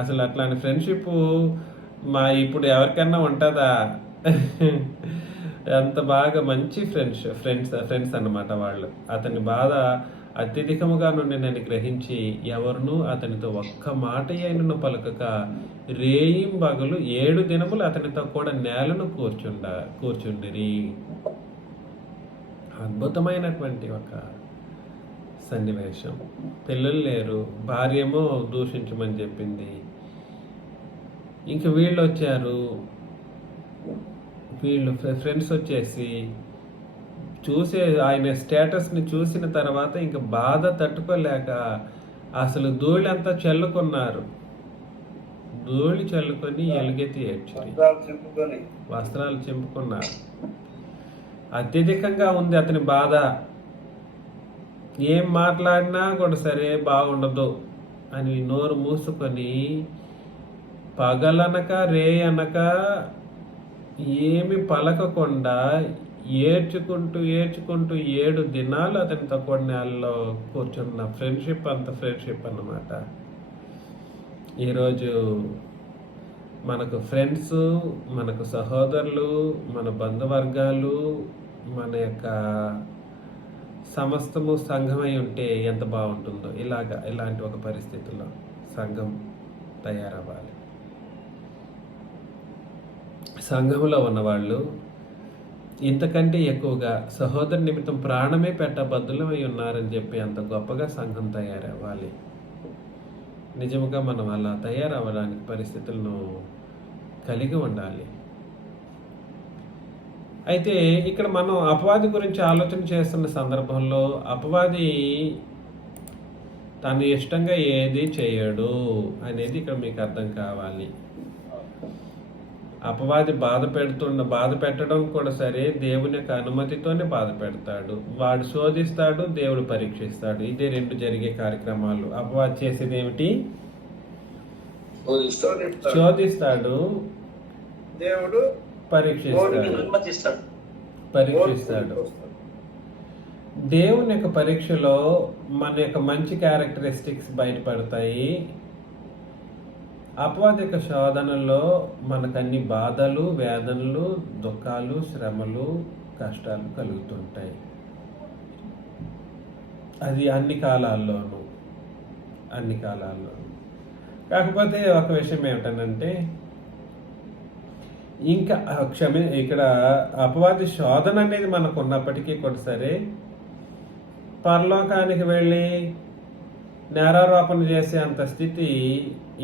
అసలు అట్లాంటి ఫ్రెండ్షిప్ ఇప్పుడు ఎవరికన్నా ఉంటుందా? అంత బాగా మంచి ఫ్రెండ్స్ అన్నమాట వాళ్ళు. అతని బాధ అత్యధికముగా నుండి నేను గ్రహించి ఎవరునూ అతనితో ఒక్క మాట అయినను పలుకక రేయింబగలు 7 దినములు అతనితో కూడా నేలను కూర్చుండిరి. అద్భుతమైనటువంటి ఒక సన్నివేశం. పిల్లలు లేరు, భార్య ఏమో దూషించమని చెప్పింది. ఇంక వీళ్ళు వచ్చారు, వీళ్ళు ఫ్రెండ్స్ వచ్చేసి ఆయన స్టేటస్ని చూసిన తర్వాత ఇంకా బాధ తట్టుకోలేక అసలు ధూళి అంతా చల్లుకున్నారు. ధూళి చల్లుకొని ఎలుగెత్తి ఏడ్చిరి, వస్త్రాలు చింపుకొని వస్త్రాలు చింపుకున్నారు. అత్యధికంగా ఉంది అతని బాధ. ఏం మాట్లాడినా కూడా సరే బాగుండదు అని నోరు మూసుకొని పగలనక రే అనక ఏమి పలకకుండా ఏడ్చుకుంటూ 7 దినాలు అతనితో కూడా నెలలో కూర్చున్న ఫ్రెండ్షిప్ అన్నమాట. ఈరోజు మనకు ఫ్రెండ్స్, మనకు సహోదరులు, మన బంధువర్గాలు, మన యొక్క సమస్తము సంఘమై ఉంటే ఎంత బాగుంటుందో. ఇలాంటి ఒక పరిస్థితుల్లో సంఘం తయారవ్వాలి. సంఘంలో ఉన్నవాళ్ళు ఇంతకంటే ఎక్కువగా సహోదరు నిమిత్తం ప్రాణమే పెట్టబద్దులమై ఉన్నారని చెప్పి అంత గొప్పగా సంఘం తయారవ్వాలి. నిజముగా మనం అలా తయారవ్వడానికి పరిస్థితులను కలిగి ఉండాలి. అయితే ఇక్కడ మనం అపవాది గురించి ఆలోచన చేస్తున్న సందర్భంలో అపవాది తను ఇష్టంగా ఏది చేయడు అనేది ఇక్కడ మీకు అర్థం కావాలి. అపవాది బాధ పెట్టడం కూడా సరే దేవుని యొక్క అనుమతితోనే బాధ పెడతాడు. వాడు శోధిస్తాడు, దేవుడు పరీక్షిస్తాడు. ఇదే 2 జరిగే కార్యక్రమాలు. అపవాది చేసేది ఏమిటి? శోధిస్తాడు, దేవుడు పరీక్షిస్తాడు. దేవుని యొక్క పరీక్షలో మన యొక్క మంచి క్యారెక్టరిస్టిక్స్ బయటపడతాయి. అపవాది యొక్క శోధనలో మనకు అన్ని బాధలు, వేదనలు, దుఃఖాలు, శ్రమలు, కష్టాలు కలుగుతుంటాయి. అది అన్ని కాలాల్లోనూ. కాకపోతే ఒక విషయం ఏమిటనంటే, ఇంకా ఇక్కడ అపవాది శోధన అనేది మనకు ఉన్నప్పటికీ కూడా సరే, పరలోకానికి వెళ్ళి నేరారోపణ చేసే అంత స్థితి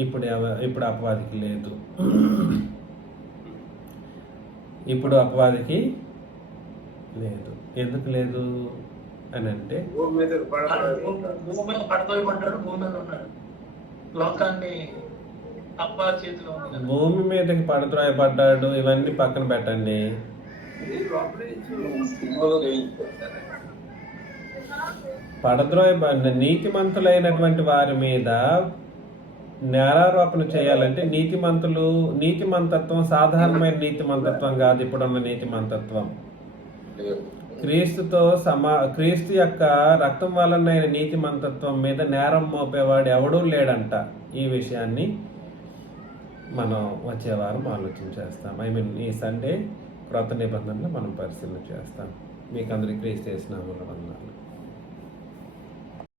ఇప్పుడు అపవాదికి లేదు. ఎందుకు లేదు అని అంటే, భూమి మీద పడతాడు, భూమి మీద ఉన్నాడు. లోకాన్ని అపవాది చేతిలో ఉంది కదా. భూమి మీదకి పడద్రోయబడ్డాడు. ఇవన్నీ పక్కన పెట్టండి. పడద్రోయబడిన నీతిమంతులైనటువంటి వారి మీద నేరారోపణ చేయాలంటే నీతిమంతత్వం సాధారణమైన నీతిమంతత్వం కాదు. ఇప్పుడున్న నీతిమంతత్వం క్రీస్తు యొక్క రక్తం వలన నీతిమంతత్వం మీద నేరం మోపేవాడు ఎవడూ లేడంట. ఈ విషయాన్ని మనం వచ్చే వారం ఆలోచన చేస్తాం. ఈ సండే క్రొత్త నిబంధనలు మనం పరిశీలన చేస్తాం. మీకు అందరికీ క్రీస్తు యేసు నామములో వందనాలు.